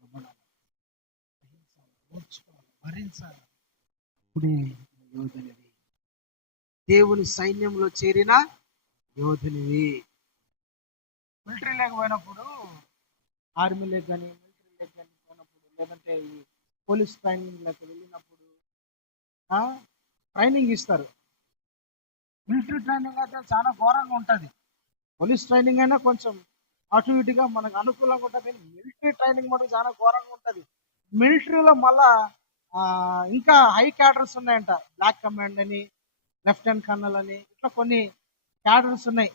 నిలబడాలి, ఓర్చుకోవాలి, భరించాలి. ఇప్పుడే యోధునివి, దేవుని సైన్యంలో చేరిన యోధునివి. మిలిటరీ లేకపోయినప్పుడు, ఆర్మీ లేక కానీ, మిలిటరీ లేక కానీ పోయినప్పుడు, లేదంటే ఈ పోలీస్ ట్రైనింగ్ లేక వెళ్ళినప్పుడు ట్రైనింగ్ ఇస్తారు. మిలిటరీ ట్రైనింగ్ అయితే చాలా ఘోరంగా ఉంటుంది. పోలీస్ ట్రైనింగ్ అయినా కొంచెం అటు ఇటుగా మనకు అనుకూలంగా ఉంటుంది, కానీ మిలిటరీ ట్రైనింగ్ మటుకు చాలా ఘోరంగా ఉంటుంది. మిలిటరీలో మళ్ళా ఇంకా హై క్యాడర్స్ ఉన్నాయంట. బ్లాక్ కమాండ్ అని, లెఫ్టినెంట్ కర్నల్ అని, ఇట్లా కొన్ని క్యాడర్స్ ఉన్నాయి.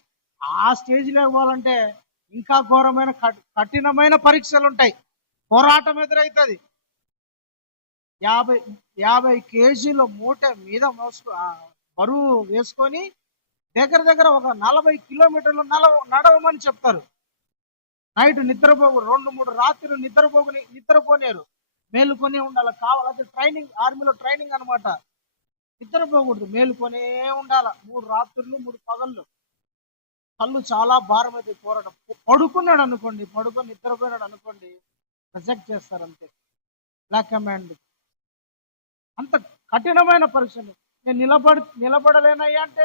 ఆ స్టేజ్లో పోవాలంటే ఇంకా ఘోరమైన కఠినమైన పరీక్షలు ఉంటాయి, పోరాటం ఎదురవుతుంది. 50 కేజీల మూట మీద బరువు వేసుకొని దగ్గర దగ్గర ఒక 40 కిలోమీటర్లు నడవమని చెప్తారు. నైట్ నిద్రపోకు, 2-3 రాత్రులు నిద్రపోలేరు, మేలుకొనే ఉండాలి. కావాలంటే ట్రైనింగ్, ఆర్మీలో ట్రైనింగ్ అనమాట. నిద్రపోకూడదు, మేలుకొనే ఉండాల. 3 రాత్రులు 3 పగళ్ళు. కళ్ళు చాలా భారం అయితే పోరాటం. పడుకున్నాడు అనుకోండి, పడుకొని నిద్రపోయినాడు అనుకోండి, రిజెక్ట్ చేస్తారు అంతే, బ్లాక్ కమాండ్. అంత కఠినమైన పరీక్షలు. నేను నిలబడలేనయ్యా అంటే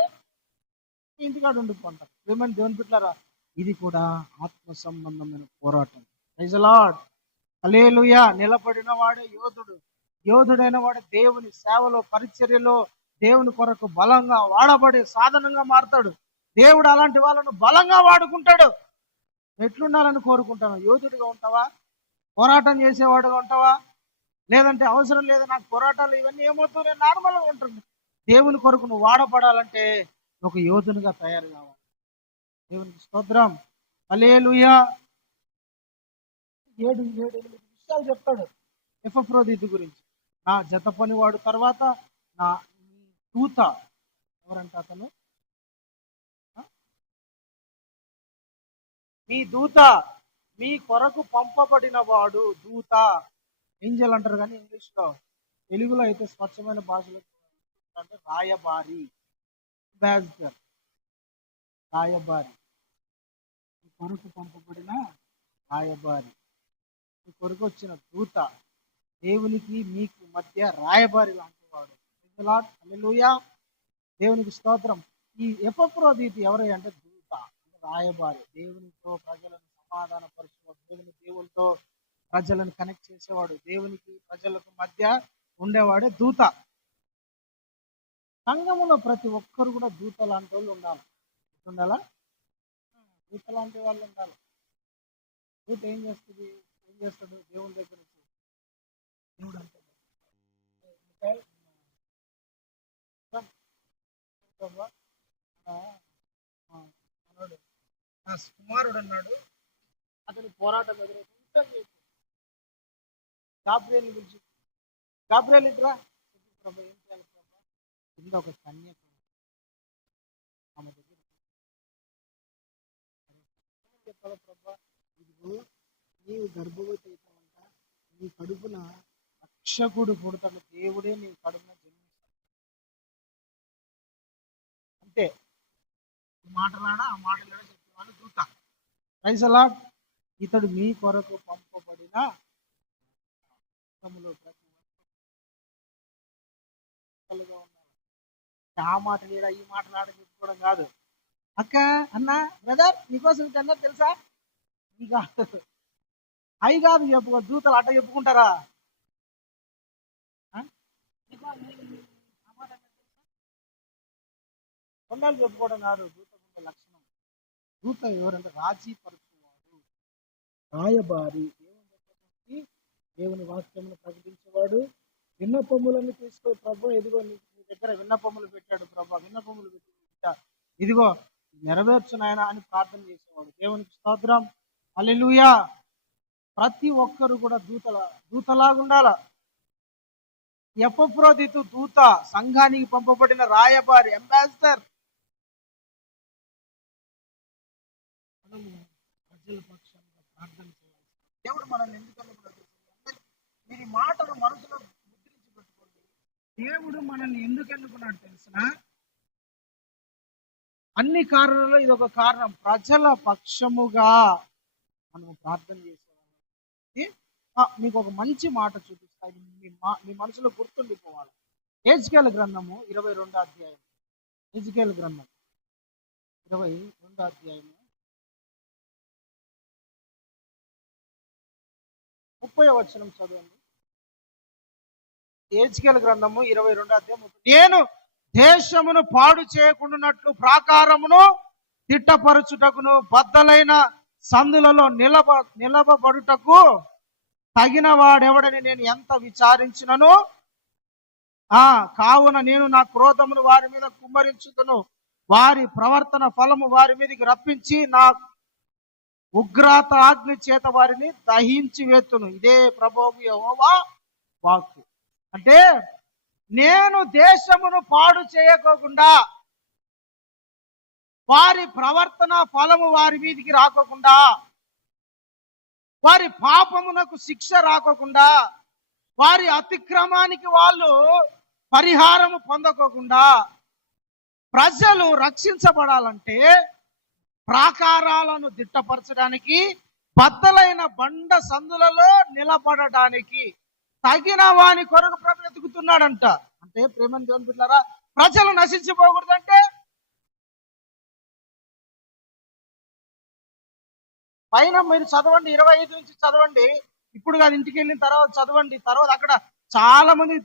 ఇంటికాడ ఉండిపోంటారు. ఏమని దేవుని బిడ్డలారా, ఇది కూడా ఆత్మ సంబంధమైన పోరాటం. ప్రైజ్ ది లార్డ్, హల్లెలూయా. నిలబడిన వాడే యోధుడు. యోధుడైన వాడు దేవుని సేవలో, పరిచర్యలో దేవుని కొరకు బలంగా వాడబడే సాధనంగా మారుతాడు. దేవుడు అలాంటి వాళ్ళను బలంగా వాడుకుంటాడు. ఎట్లుండాలని కోరుకుంటాను? యోధుడిగా ఉంటావా? పోరాటం చేసేవాడుగా ఉంటావా? లేదంటే అవసరం లేదు, నాకు పోరాటాలు ఇవన్నీ ఏమవుతుంది, నేను నార్మల్గా ఉంటుంది. దేవుని కొరకు నువ్వు వాడబడాలంటే ఒక యోధునిగా తయారు కావాలి. దేవునికి స్తోత్రం, హల్లెలూయా. 7-8 విషయాలు చెప్తాడు ఎపఫ్రోదితు గురించి. నా జత పనివాడు, తర్వాత నా దూత. ఎవరంట అతను? మీ దూత, మీ కొరకు పంపబడిన వాడు. దూత, ఏంజల్ అంటారు కానీ ఇంగ్లీష్లో, తెలుగులో అయితే స్వచ్ఛమైన భాషలో అంటే రాయబారి, అంబాసిడర్, రాయబారి. మీ కొరకు పంపబడిన రాయబారి, మీ కొరకు వచ్చిన దూత, దేవునికి మీకు మధ్య రాయబారి లాంటి వాడు. హల్లెలూయా, దేవునికి స్తోత్రం. ఈ ఎపఫ్రోదితు ఎవరై అంటే దూత, రాయబారి. దేవునితో ప్రజలను సమాధానపరుచుకోవడం, దేవునితో ప్రజలను కనెక్ట్ చేసేవాడు, దేవునికి ప్రజలకు మధ్య ఉండేవాడే దూత. సంఘములో ప్రతి ఒక్కరు కూడా దూత లాంటి వాళ్ళు ఉండాలా? దూత లాంటి వాళ్ళు ఉండాలి. దూత ఏం చేస్తాడు? దేవుని దగ్గర నుంచి దేవుడు అంటే నా కుమారుడు అన్నాడు, అతని పోరాటం ఎదురైతే గాబ్రియల్ గురించి, గాబ్రియల్ ఇట్రా ప్రభా, ఏం చేయాలి ప్రభా? కింద ఒక కన్యక ఆమె దగ్గర చెప్పాలి ప్రభా, ఇదిగో నీవు గర్భవతి అయిపోవంట, నీ కడుపున రక్షకుడు పుడతాడు, దేవుడే నీ కడుపున జన్మిస్తాడు. అంతే, మాటలాడా ఆ మాటలాడా చెప్పేవాడు దూత. Praise the Lord. ఇతడు మీ కొరకు పంపబడిన ప్రతి ఒక్కరుగా ఉన్నారు. ఆ మాట లేదా ఈ మాటలాడ చెప్పుకోవడం కాదు. అక్క, అన్న, బ్రదర్, నీకోసం ఇది అన్నది తెలుసా? ఇది కాదు, అవి కాదు చెప్పుకో. దూతలు అట్ట చెప్పుకుంటారా? కొండలు చెప్పుకోవడం కాదు దూతకుండే లక్షణం. దూత ఎవరంటే రాజీ పరుచువాడు, రాయబారి, దేవుని వాక్యమును ప్రకటించేవాడు. విన్నపములను తీసుకొని ప్రభు ఇదిగో నీ దగ్గర విన్నపములు పెట్టాడు ప్రభు, విన్నపములు పెట్టి ఇదిగో నెరవేర్చునాయన అని ప్రార్థన చేసేవాడు. దేవునికి స్తోత్రం, హల్లెలూయా. ప్రతి ఒక్కరు కూడా దూతలాగుండాల. ఎపఫ్రోదితు దూత, సంఘానికి పంపబడిన రాయబారి, అంబాసిడర్. ప్రజల పక్షంగా ప్రార్థన చేయాలి. దేవుడు మనల్ని ఎందుకన్నా మీరు ఈ మాటలు మనసులో ముద్రించి పెట్టుకోండి. దేవుడు మనల్ని ఎందుకు ఎన్నుకున్నాడు తెలిసిన? అన్ని కారణాలలో ఇది ఒక కారణం. ప్రజల పక్షముగా మనం ప్రార్థన చేసేవాళ్ళం. మీకు ఒక మంచి మాట చూపిస్తా, ఇది మీ మనసులో గుర్తుండిపోవాలి. హెజ్కేలు గ్రంథము 22వ అధ్యాయం. హెజ్కేలు గ్రంథం 22వ అధ్యాయం 30వ వచనం చదవండి. హెజ్కేలు గ్రంథము 22వ అధ్యాయం. నేను దేశమును పాడు చేయకుండానట్లు ప్రాకారమును తిట్టపరచుటకును బద్దలైన సందులలో నిలబడుటకు తగిన వాడెవడని నేను ఎంత విచారించినను, కావున నేను నా క్రోధమును వారి మీద కుమ్మరించుదును, వారి ప్రవర్తన ఫలము వారి మీదకి రప్పించి నా ఉగ్రత ఆగ్ని చేత వారిని దహించి వేతును. ఇదే ప్రభువు యెహోవా వాక్కు. అంటే నేను దేశమును పాడు చేయకోకుండా, వారి ప్రవర్తన ఫలము వారి మీదికి రాకోకుండా, వారి పాపమునకు శిక్ష రాకోకుండా, వారి అతిక్రమానికి వాళ్ళు పరిహారము పొందకోకుండా ప్రజలు రక్షించబడాలంటే ప్రాకారాలను దిట్టపరచడానికి, బద్దలైన బండ సందులలో నిలబడడానికి తగిన వాని కొరకు ప్రభు వెతుకుతున్నాడంట. అంటే ప్రేమని దేవుని బిడ్డలారా, ప్రజలు నశించిపోకూడదంటే పైన మీరు చదవండి, 25 నుంచి చదవండి. ఇప్పుడు కాదు, ఇంటికి వెళ్ళిన తర్వాత చదవండి. తర్వాత అక్కడ చాలా మంది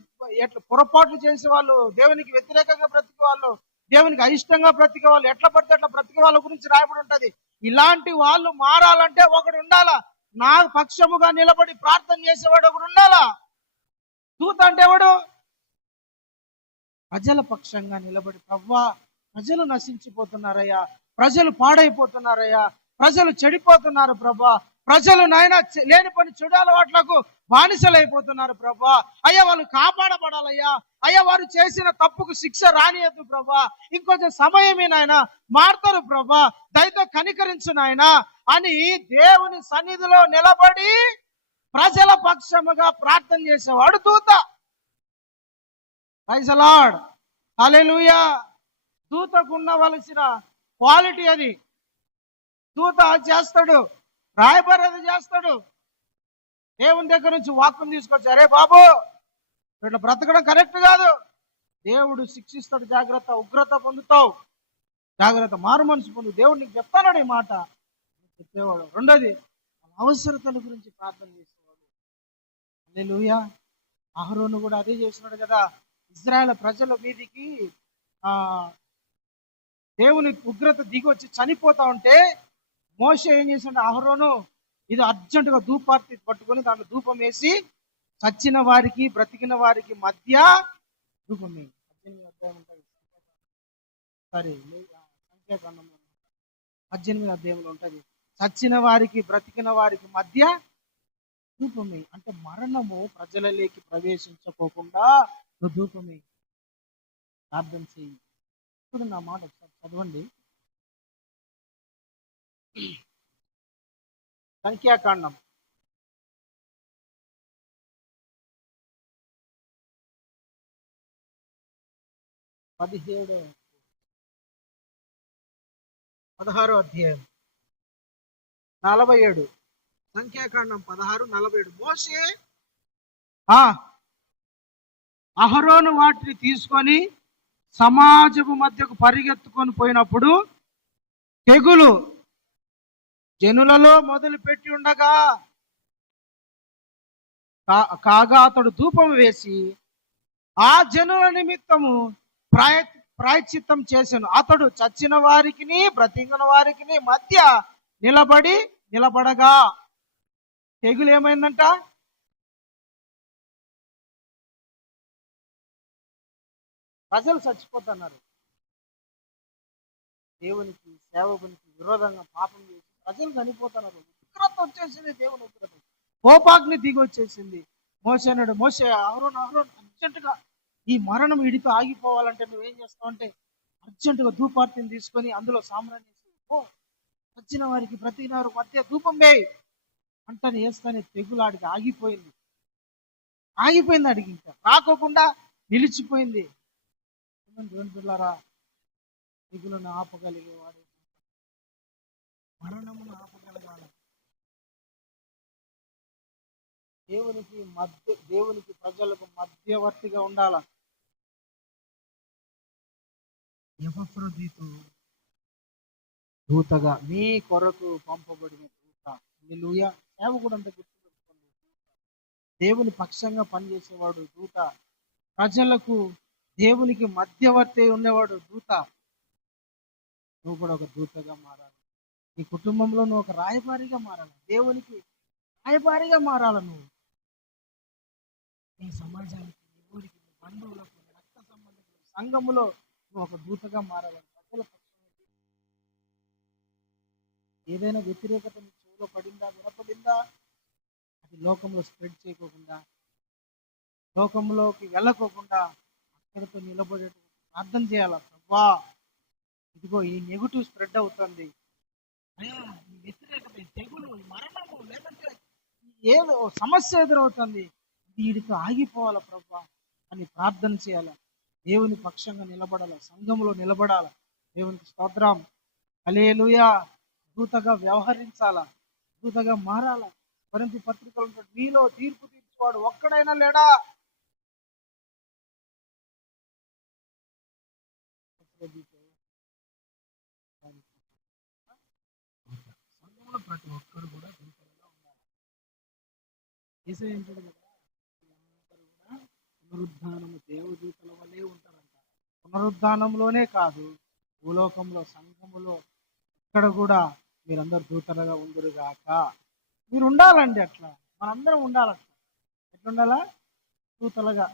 ఎట్లా పొరపాట్లు చేసే వాళ్ళు, దేవునికి వ్యతిరేకంగా బ్రతికే వాళ్ళు, దేవునికి అయిష్టంగా బ్రతికే వాళ్ళు, ఎట్లా పడితే అట్లా బ్రతికే వాళ్ళ గురించి రాయబడి ఉంటది. ఇలాంటి వాళ్ళు మారాలంటే ఒకడు ఉండాలా, నా పక్షముగా నిలబడి ప్రార్థన చేసేవాడు ఒకడు ఉండాలా. దూత అంటే ఎవడు? ప్రజల పక్షంగా నిలబడి, ప్రవ్వా ప్రజలు నశించిపోతున్నారయ్యా, ప్రజలు పాడైపోతున్నారయ్యా, ప్రజలు చెడిపోతున్నారు ప్రభా, ప్రజలు నాయన లేని పని చెడు అలవాట్లకు బానిసలైపోతున్నారు ప్రభా, అయ్యా వాళ్ళు కాపాడబడాలయ్యా, అయ్యా వారు చేసిన తప్పుకు శిక్ష రానియద్దు ప్రభా, ఇంకొంచెం సమయమే నాయన మారుతారు ప్రభా, దయతో కనికరించు నాయన అని దేవుని సన్నిధిలో నిలబడి ప్రజల పక్షముగా ప్రార్థన చేసేవాడు దూత. ప్రైజ్ ది లార్డ్, హల్లెలూయా. దూతకు ఉండవలసిన క్వాలిటీ అది. దూత చేస్తాడు, రాయబారి అది చేస్తాడు. దేవుని దగ్గర నుంచి వాక్కుని తీసుకొచ్చి, అరే బాబు ఇట్లా బ్రతకడం కరెక్ట్ కాదు, దేవుడు శిక్షిస్తాడు, జాగ్రత్త, ఉగ్రత పొందుతావు, జాగ్రత్త, మారు మనసు పొందు, దేవుడు నీకు చెప్తాడు ఈ మాట చెప్పేవాడు. రెండోది అవసరతల గురించి ప్రార్థన చేసేవాడు. హల్లెలూయా. అహరోను కూడా అదే చేస్తున్నాడు కదా. ఇజ్రాయేల్ ప్రజల మీదికి దేవుని ఉగ్రత దిగి వచ్చి చనిపోతా ఉంటే మోషే ఏం చేశాడు? అహరోను ఇది అర్జెంటుగా ధూపార్తి పట్టుకొని దాంట్లో ధూపం వేసి చచ్చిన వారికి బ్రతికిన వారికి మధ్య ధూపం వేయి. 18 అధ్యాయం ఉంటుంది, సరే సంఖ్యాకాండంలో 18 అధ్యాయంలో ఉంటుంది. చచ్చిన వారికి బ్రతికిన వారికి మధ్య ధూపం వేయి. అంటే మరణము ప్రజలలోకి ప్రవేశించకోకుండా నువ్వు ధూపం వేయి, ప్రార్థన చేయి. ఇప్పుడు నా మాట ఒకసారి చదవండి. సంఖ్యాకాండం 16వ అధ్యాయం 47. సంఖ్యాకాండం 16:47. మోషే అహరోను వాటిని తీసుకొని సమాజపు మధ్యకు పరిగెత్తుకొని పోయినప్పుడు తెగులు జనులలో మొదలు పెట్టి ఉండగా కాగా అతడు ధూపం వేసి ఆ జనుల నిమిత్తము ప్రాయశ్చిత్తం చేశాను. అతడు చచ్చిన వారికి బ్రతికిన వారికి మధ్య నిలబడగా తెగులు ఏమైందంట? ప్రజలు చచ్చిపోతున్నారు. దేవునికి సేవకునికి విరోధంగా పాపం చేసి ప్రజలు చనిపోతున్నారు. ఉగ్రత వచ్చేసింది, దేవుని ఉగ్రత, కోపాగ్ని దిగి వచ్చేసింది. మోషే అన్నాడు, మోషే అహరోను అర్జెంటుగా ఈ మరణం ఇడితో ఆగిపోవాలంటే నువ్వేం చేస్తావు అంటే అర్జెంటుగా ధూపార్తిని తీసుకొని అందులో సామ్రాజ్యం వచ్చిన వారికి ప్రతి వారి మధ్య ధూపం వేయి అంటని వేస్తానే తెగులాడికి ఆగిపోయింది. అడిగి ఇంకా రాకోకుండా నిలిచిపోయింది. దేవుని పిల్లారా, తెగులను ఆపగలిగేవాడు, మరణమును ఆపగలగాల. దేవునికి ప్రజలకు మధ్యవర్తిగా ఉండాల. ఎపఫ్రోదితు దూతగా మీ కొరకు పంపబడిన దూత. హల్లెలూయా. సేవకుడు అంతా గుర్తుపెట్టుకోండి, దేవుని పక్షంగా పనిచేసేవాడు దూత. ప్రజలకు దేవునికి మధ్యవర్తి ఉండేవాడు దూత. నువ్వు కూడా ఒక దూతగా మారాలి. నీ కుటుంబంలో నువ్వు ఒక రాయబారిగా మారాలి. దేవునికి రాయబారిగా మారాలి. నువ్వు నీ సమాజానికి, నీ ఊరికి, నీ బంధువులకు, రక్త సంబంధికులకు, సంఘములో నువ్వు ఒక దూతగా మారాలి. ప్రజల ఏదైనా వ్యతిరేకత నీ చెవిలో పడిందా, వినపడిందా, అది లోకంలో స్ప్రెడ్ చేయకోకుండా, లోకంలోకి వెళ్ళకోకుండా అక్కడితో నిలబడే ప్రార్థన చేయాలి. ప్రభా, ఇదిగో ఈ నెగిటివ్ స్ప్రెడ్ అవుతుంది, ఈ వ్యతిరేకత, ఈ తెగులు, ఈ మరణము, లేదంటే ఏదో సమస్య ఎదురవుతుంది, వీడితో ఆగిపోవాల ప్రభా అని ప్రార్థన చేయాల. దేవుని పక్షంగా నిలబడాల, సంఘంలో నిలబడాల. దేవునికి స్తోత్రం. హల్లెలూయా. దూతగా వ్యవహరించాల, దూతగా మారాల. కొరింథీ పత్రికలో ఉంటాడు, మీలో తీర్పు తీర్చువాడు ఒక్కడైనా లేడా? సంఘంలో ప్రతి ఒక్కరు కూడా దూతలుగా ఉండాలి. ఏసయ్య కదా, పునరుద్ధానము దేవదూతల వల్లే ఉంటారంట. పునరుద్ధానంలోనే కాదు, భూలోకంలో, సంఘములో, ఇక్కడ కూడా మీరందరూ దూతలుగా ఉందరుగాక. మీరు ఉండాలండి, అట్లా మనందరం ఉండాలట. ఎట్లా ఉండాలా? దూతలుగా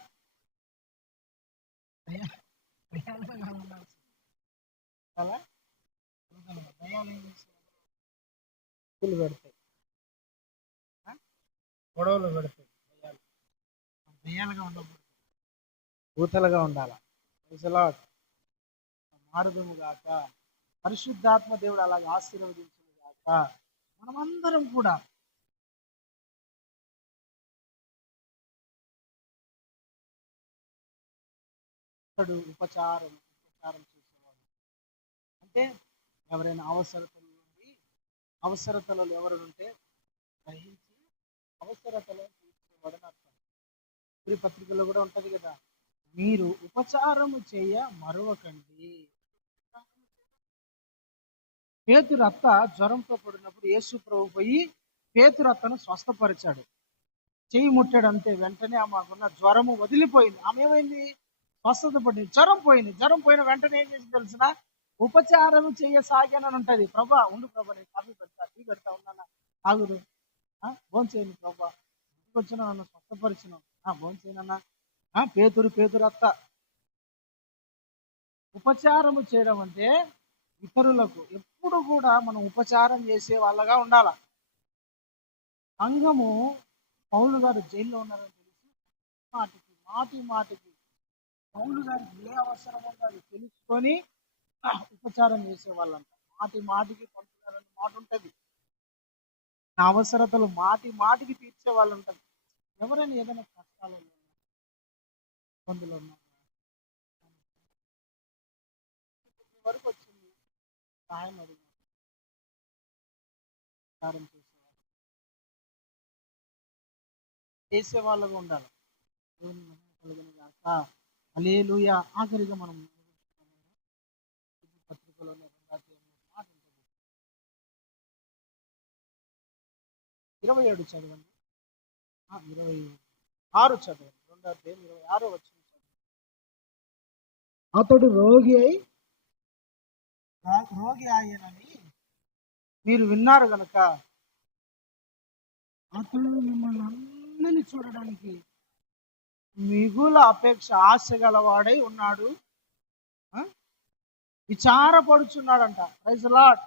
పెడతాయి, గొడవలు పెడతాయి. దయ్యాలుగా ఉండకూడదు, దూతలుగా ఉండాల. మారుదము గాక. పరిశుద్ధాత్మ దేవుడు అలాగే ఆశీర్వదించును గాక. మనమందరం కూడా ఉపచారం చేసేవాడు అంటే ఎవరైనా అవసరతలలో ఎవరుంటే గ్రహించి అవసరతలో తీర్చేవాడని అర్థం. ఈ పత్రికలో కూడా ఉంటది కదా, మీరు ఉపచారము చేయ మరువకండి. పేతురు అత్త జ్వరంతో పడినప్పుడు యేసు ప్రభు పోయి పేతురు అత్తను స్వస్థపరిచాడు. చెయ్యి ముట్టాడు అంతే, వెంటనే ఆమెకున్న జ్వరము వదిలిపోయింది. ఆమె ఏమైంది? స్వస్థత పడింది, జ్వరం పోయింది. జ్వరం పోయిన వెంటనే ఏం చేసి తెలిసిన? ఉపచారం చేయసాగానని ఉంటది. ప్రభా ఉండు ప్రభా, నేను కాఫీ పెడతా, టీ పెడతా, ఉన్నాను, ఆగురు, భోజనం చేయను ప్రభా, ఇంటికి వచ్చిన నన్ను స్వస్థపరిచిన, భోజనం చేయనన్నా. పేతురు అత్త ఉపచారము చేయడం అంటే ఇతరులకు ఎప్పుడు కూడా మనం ఉపచారం చేసే వాళ్ళగా ఉండాల. సంఘము, పౌలు గారు జైల్లో ఉన్నారని తెలిసి మాటికి పౌలు గారికి ఏ అవసరం ఉందో అది తెలుసుకొని ఉపచారం చేసే వాళ్ళంట. మాటికి పంపుతారని మాట ఉంటది. నా అవసరతలు మాటి మాటికి తీర్చే వాళ్ళు ఉంటారు. ఎవరైనా ఏదైనా కష్టాలు ఇబ్బందులు ఉన్నా వరకు వచ్చింది సాయం అడిగి సాయం చేసే వాళ్ళగా ఉండాలి. దేవుని మహిమ కలుగును గాక. హల్లెలూయా. ఆఖరిగా మనం పత్రికలోనే 27 చదవండి. 26 చదవండి. 2 వచ్చిన అతడు రోగి ఆయనని మీరు విన్నారు గనక అతడు మిమ్మల్ని అందరినీ చూడడానికి మిగుల అపేక్ష ఆశ గలవాడై ఉన్నాడు, విచారపడుచున్నాడంట. Praise lord.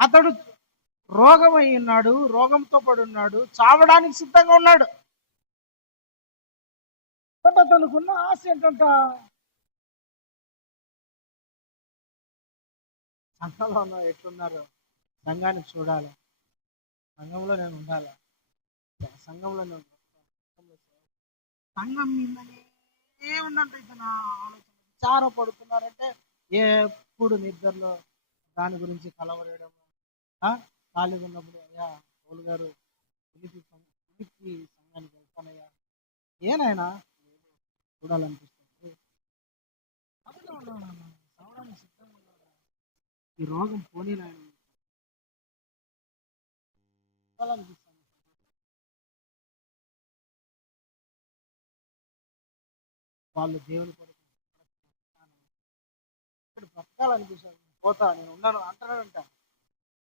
అతడు రోగమై ఉన్నాడు, రోగంతో పడి ఉన్నాడు, చావడానికి సిద్ధంగా ఉన్నాడు. బట్ అతనుకున్న ఆశ ఏంటంట? సంఘంలో ఉన్న ఎట్లున్నారు, సంఘాన్ని చూడాలి, సంఘంలో నేను ఉండాలి, సంఘంలో నేను సంఘం మీదనే ఉందంటే ఇతను ఆలోచన. విచారపడుతున్నారంటే ఎప్పుడు నిద్రలో దాని గురించి కలవరేయడం. ఖాళీగా ఉన్నప్పుడు అయ్యా పౌలు గారు పిలిపి సంఘానికి వెళ్తానయ్యా, ఏనాయనా చూడాలనిపిస్తుంది. చదవడానికి సిద్ధంగా ఉన్నాడు. ఈ రోగం పోనీ నాయన చూడాలనిపిస్తుంది. వాళ్ళు దేవుని కొరకు ఇక్కడ బ్రతకాలనిపిస్తుంది. పోతా నేను ఉన్నాను అంటాడంట,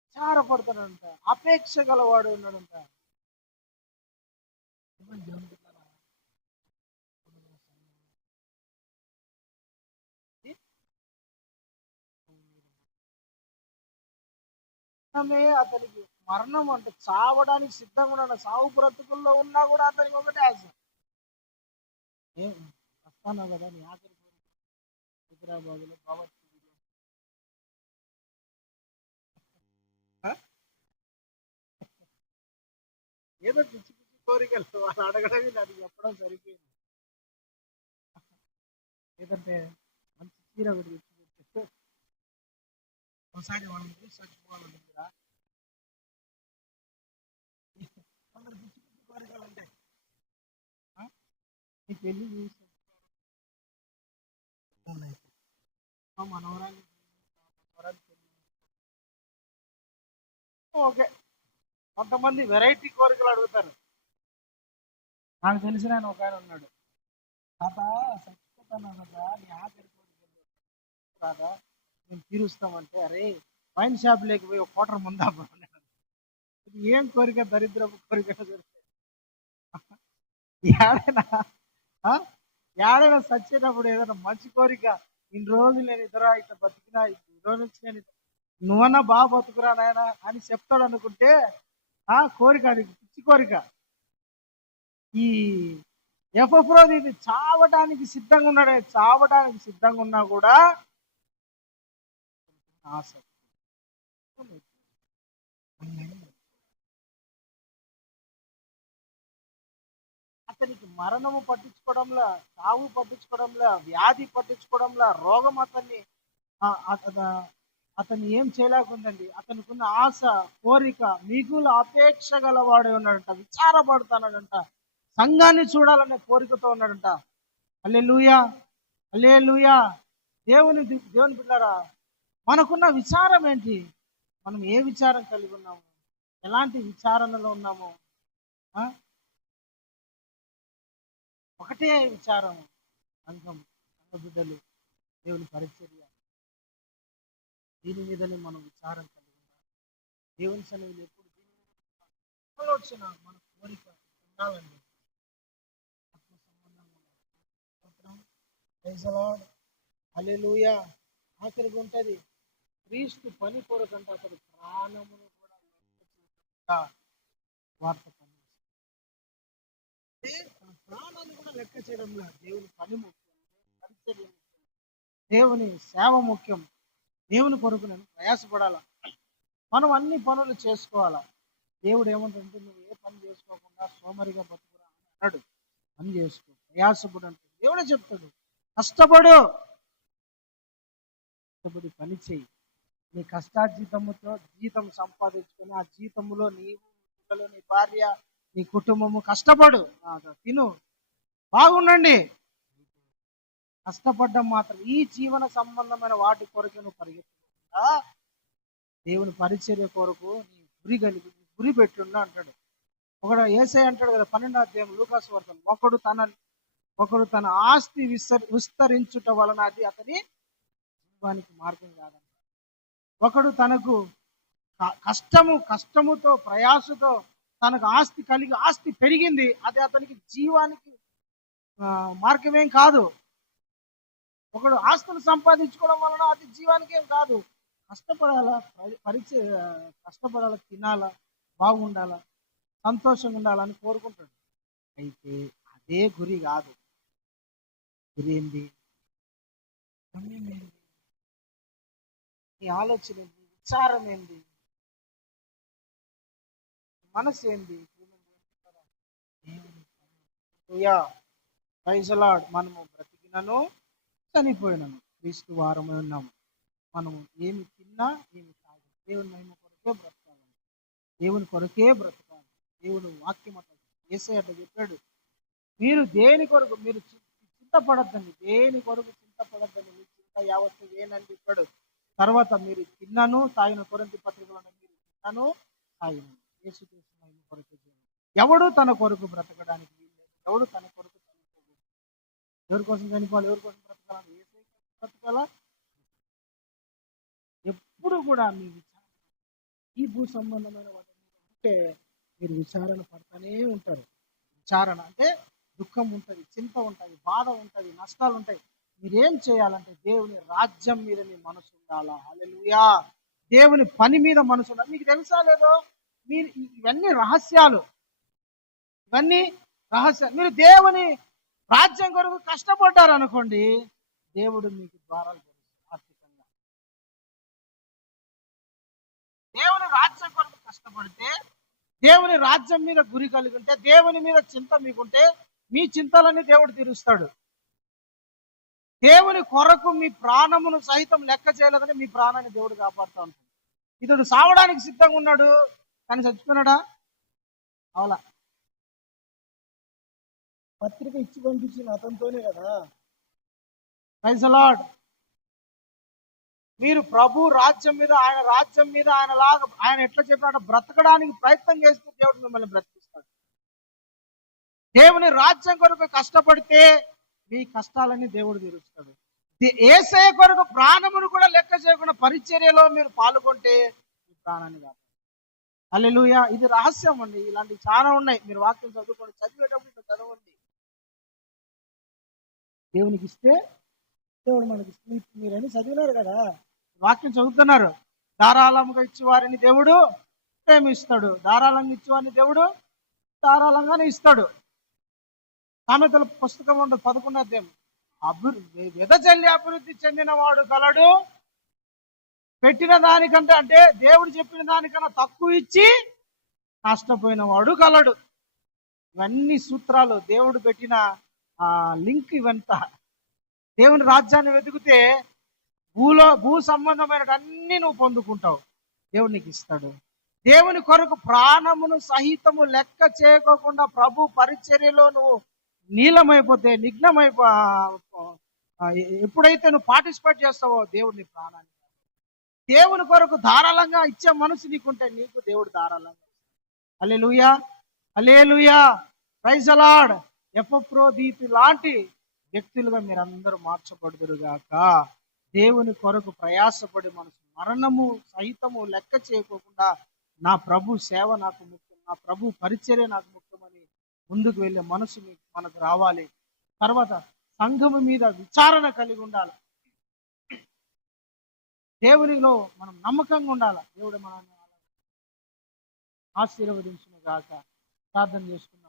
విచారపడతాడంట, అపేక్ష గలవాడు ఉన్నాడంట. అతనికి మరణం అంటే చావడానికి సిద్ధంగా ఉన్నాడు. సావు బ్రతుకుల్లో ఉన్నా కూడా అతనికి ఒకటే ఆశ, ఏం వస్తాను కదా నీ ఆఖరి హైదరాబాద్లో భగవత్ ఏదో పిచ్చి పిచ్చి కోరికలు వాళ్ళు అడగడమే అది చెప్పడం సరిపోయింది. ఏదంటే మంచి చీర ఒకటి తెచ్చి ఒకసారి వాళ్ళని చూసి చచ్చిపోవాలంటుందిరా. కొందరు పిచ్చి పిచ్చి కోరికలు అంటే నీ పెళ్లి చూసి మనవరాలు ఓకే. కొంతమంది వెరైటీ కోరికలు అడుగుతారు. నాకు తెలిసిన ఆయన ఒక ఆయన ఉన్నాడు, తాత చచ్చిపోతాను కదా నీ ఆఖరి కోరిక రాదా మేము తీరుస్తామంటే, అరే వైన్ షాప్ లేకపోయి ఒక కోటర్ ముందా ఇది ఏం కోరిక, దరిద్రపు కోరిక. ఏడైనా ఏడైనా చచ్చేటప్పుడు ఏదైనా మంచి కోరిక, ఇన్ని రోజులు నేను ఇతర ఇట్లా బతికినా ఈ రోజు నుంచి నేను నువ్వన్నా బాగా బతుకురా నాయన అని చెప్తాడు అనుకుంటే కోరిక అది పిచ్చి కోరిక. ఈ ఎఫ్రోది ఇది చావడానికి సిద్ధంగా ఉన్నాడు. చావడానికి సిద్ధంగా ఉన్నా కూడా ఆశ. అతనికి మరణము పట్టించుకోవడంలా, చావు పట్టించుకోవడంలా, వ్యాధి పట్టించుకోవడంలా, రోగం అతన్ని ఏం చేయలేకుందండి. అతనికి ఉన్న ఆశ, కోరిక, మిగులు అపేక్ష గలవాడే ఉన్నాడంట, విచారపడుతున్నాడంట, సంఘాన్ని చూడాలనే కోరికతో ఉన్నాడంట. హల్లెలూయా, హల్లెలూయా. దేవుని బిడ్డలారా, మనకున్న విచారం ఏంటి? మనం ఏ విచారం కలిగి ఉన్నాము? ఎలాంటి విచారణలో ఉన్నాము? ఒకటే విచారం, సంఘం, సంఘ బిడ్డలు, దేవుని పరిచర్య. దీని మీదనే మనం విచారం కలిగి ఉన్నాం. దేవుని సన్నిధిలో ఎప్పుడు ఆలోచన, మన కోరిక ఉండాలండి. హల్లెలూయా. ఆఖరికి ఉంటుంది, క్రీస్తు పని కొరకంటే అతడు ప్రాణమును కూడా వార్త పని ప్రాణాన్ని కూడా లెక్క చేయడంలో దేవుని పని ముఖ్యం, పరిచర్య ముఖ్యం, దేవుని సేవ ముఖ్యం. దేవుని కొరకు నేను ప్రయాసపడాల. మనం అన్ని పనులు చేసుకోవాలా. దేవుడు ఏమంటుంటే నువ్వు ఏ పని చేసుకోకుండా సోమరిగా బతుకురా అని అన్నాడు. పని చేసుకో, ప్రయాసపడు అంటే దేవుడే చెప్తాడు. కష్టపడు, కష్టపడి పని చేయి. నీ కష్టార్జితముతో జీతం సంపాదించుకొని ఆ జీతములో నీవు, పిల్లలు, నీ భార్య, నీ కుటుంబము కష్టపడు, తిను, బాగుండండి. కష్టపడ్డం మాత్రం ఈ జీవన సంబంధమైన వాటి కొరకు నువ్వు పరిగెత్తకుండా దేవుని పరిచర్య కొరకు నీ గురి కలిగి గురి పెట్టుండ అంటాడు. ఒకడు యేసయ్య అంటాడు కదా 12వ అధ్యాయం లూకాసు వార్తలో, ఒకడు తన ఆస్తి విస్తరించుట వలన అది అతని జీవానికి మార్గం కాదంట. ఒకడు తనకు కష్టముతో ప్రయాసతో తనకు ఆస్తి కలిగి ఆస్తి పెరిగింది, అది అతనికి జీవానికి మార్గమేం కాదు. ఒకడు ఆస్తులు సంపాదించుకోవడం వలన అది జీవానికి ఏం కాదు. కష్టపడాలా, కష్టపడాలా, తినాలా, బాగుండాలా, సంతోషంగా ఉండాలని కోరుకుంటాడు. అయితే అదే గురి కాదు. గురి ఏంది? గమ్యం ఏంది? నీ ఆలోచన ఏంది? విచారం ఏంది? మనసు ఏంది? మనము బ్రతికినను చనిపోయినను క్రీస్తు వారమై ఉన్నాము. మనము ఏమి తిన్నా ఏమి తాగి దేవుని మహిమ కొరకే బ్రతకాలి, దేవుని కొరకే బ్రతకాలి. దేవుడు వాక్యం అట్లా యేసయ్య అట్లా చెప్పాడు. మీరు దేని కొరకు మీరు చింతపడద్దండి, దేని కొరకు చింతపడద్దండి, మీ చింత యావత్తు ఏనని చెప్పాడు. తర్వాత మీరు తిన్నాను తాగిన కొరింథీ పత్రికలో మీరు తిన్నాను తాగిన యేసుక్రీస్తు మహిమ కొరకు ఎవడు తన కొరకు బ్రతకడానికి వీల్లేదు. ఎవడు తన కొరకు చనిపోదు. ఎవరి కోసం చనిపోవాలి, ఎవరి కోసం బ్రతకాలని? యేసయ్య కోసం బ్రతకాలా? ఎప్పుడు కూడా మీ విచారణ ఈ భూ సంబంధమైన వాటి ఉంటే మీరు విచారణ పడతానే ఉంటారు. విచారణ అంటే దుఃఖం ఉంటుంది, చింత ఉంటుంది, బాధ ఉంటుంది, నష్టాలు ఉంటాయి. మీరేం చేయాలంటే దేవుని రాజ్యం మీద మీ మనసు ఉండాలా. హల్లెలూయా. దేవుని పని మీద మనసు ఉండాలి. మీకు తెలుసా లేదో, మీరు ఇవన్నీ రహస్యాలు. మీరు దేవుని రాజ్యం కొరకు కష్టపడ్డారు అనుకోండి, దేవుడు మీకు ద్వారాలు తెరుస్తాడు ఆర్థికంగా. దేవుని రాజ్యం కొరకు కష్టపడితే, దేవుని రాజ్యం మీద గురి కలిగి ఉంటే, దేవుని మీద చింత మీకుంటే మీ చింతలన్నీ దేవుడు తీరుస్తాడు. దేవుని కొరకు మీ ప్రాణమును సహితం లెక్క చేయలేదని మీ ప్రాణాన్ని దేవుడు కాపాడుతూ ఉంటాడు. ఇతడు సావడానికి సిద్ధంగా ఉన్నాడు కానీ చచ్చిపోయినాడా? అవలా. పత్రిక ఇచ్చి పంపించిన అతనితోనే కదా. Praise the Lord. మీరు ప్రభు రాజ్యం మీద, ఆయన రాజ్యం మీద ఆయన ఎట్లా చెప్పినట్టు బ్రతకడానికి ప్రయత్నం చేస్తే దేవుడు మిమ్మల్ని బ్రతికిస్తాడు. దేవుని రాజ్యం కొరకు కష్టపడితే మీ కష్టాలన్నీ దేవుడు తీరుస్తాడు. యేసయ్య కొరకు ప్రాణమును కూడా లెక్క చేయకుండా పరిచర్యలో మీరు పాల్గొంటే మీ ప్రాణాన్ని కాదు. హల్లెలూయా. ఇది రహస్యం అండి. ఇలాంటివి చాలా ఉన్నాయి. మీరు వాక్యం చదువుకోండి, చదివేటప్పుడు ఇక్కడ చదవండి. దేవునికి ఇస్తే దేవుడు మనకి ఇస్తే. మీరని చదివినారు కదా, వాక్యం చదువుతున్నారు. ధారాళంగా ఇచ్చేవారిని దేవుడు ప్రేమిస్తాడు, ధారాళంగా ఇచ్చేవారిని దేవుడు ధారాళంగానే ఇస్తాడు. సామెతల పుస్తకం ఉండదు 11వ అధ్యాయం. వెదజల్లి అభివృద్ధి చెందిన వాడు కలడు, పెట్టిన దానికంటే అంటే దేవుడు చెప్పిన దానికన్నా తక్కువ ఇచ్చి నష్టపోయిన వాడు కలడు. ఇవన్నీ సూత్రాలు, దేవుడు పెట్టిన లింక్. ఇవంతా దేవుని రాజ్యాన్ని వెతికితే భూ సంబంధమైన అన్ని నువ్వు పొందుకుంటావు. దేవుడు నీకు ఇస్తాడు. దేవుని కొరకు ప్రాణమును సహితము లెక్క చేయకోకుండా ప్రభు పరిచర్యలో నువ్వు నీలమైపోతే, ఎప్పుడైతే నువ్వు పార్టిసిపేట్ చేస్తావో దేవుడు నీ ప్రాణాన్ని, దేవుని కొరకు ధారాళంగా ఇచ్చే మనసు నీకుంటే నీకు దేవుడు ధారాళంగా. హల్లెలూయా, హల్లెలూయా, ప్రైజ్ ది లార్డ్. ఎపఫ్రోదీతు లాంటి వ్యక్తులుగా మీరందరూ మార్చబడుదురుగాక. దేవుని కొరకు ప్రయాసపడి మనసు మరణము సహితము లెక్క చేయకోకుండా నా ప్రభు సేవ నాకు ముఖ్యం, నా ప్రభు పరిచర్య నాకు ముఖ్యమని ముందుకు వెళ్ళే మనసు మనకు రావాలి. తర్వాత సంఘము మీద విచారణ కలిగి ఉండాలి. దేవునిలో మనం నమ్మకంగా ఉండాలి. దేవుడు మనల్ని ఆశీర్వదించును గాక. ప్రార్థన చేసుకుందాం.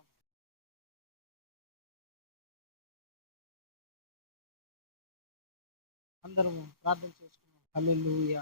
అందరము ప్రార్థన చేసుకున్నాం. హల్లెలూయా.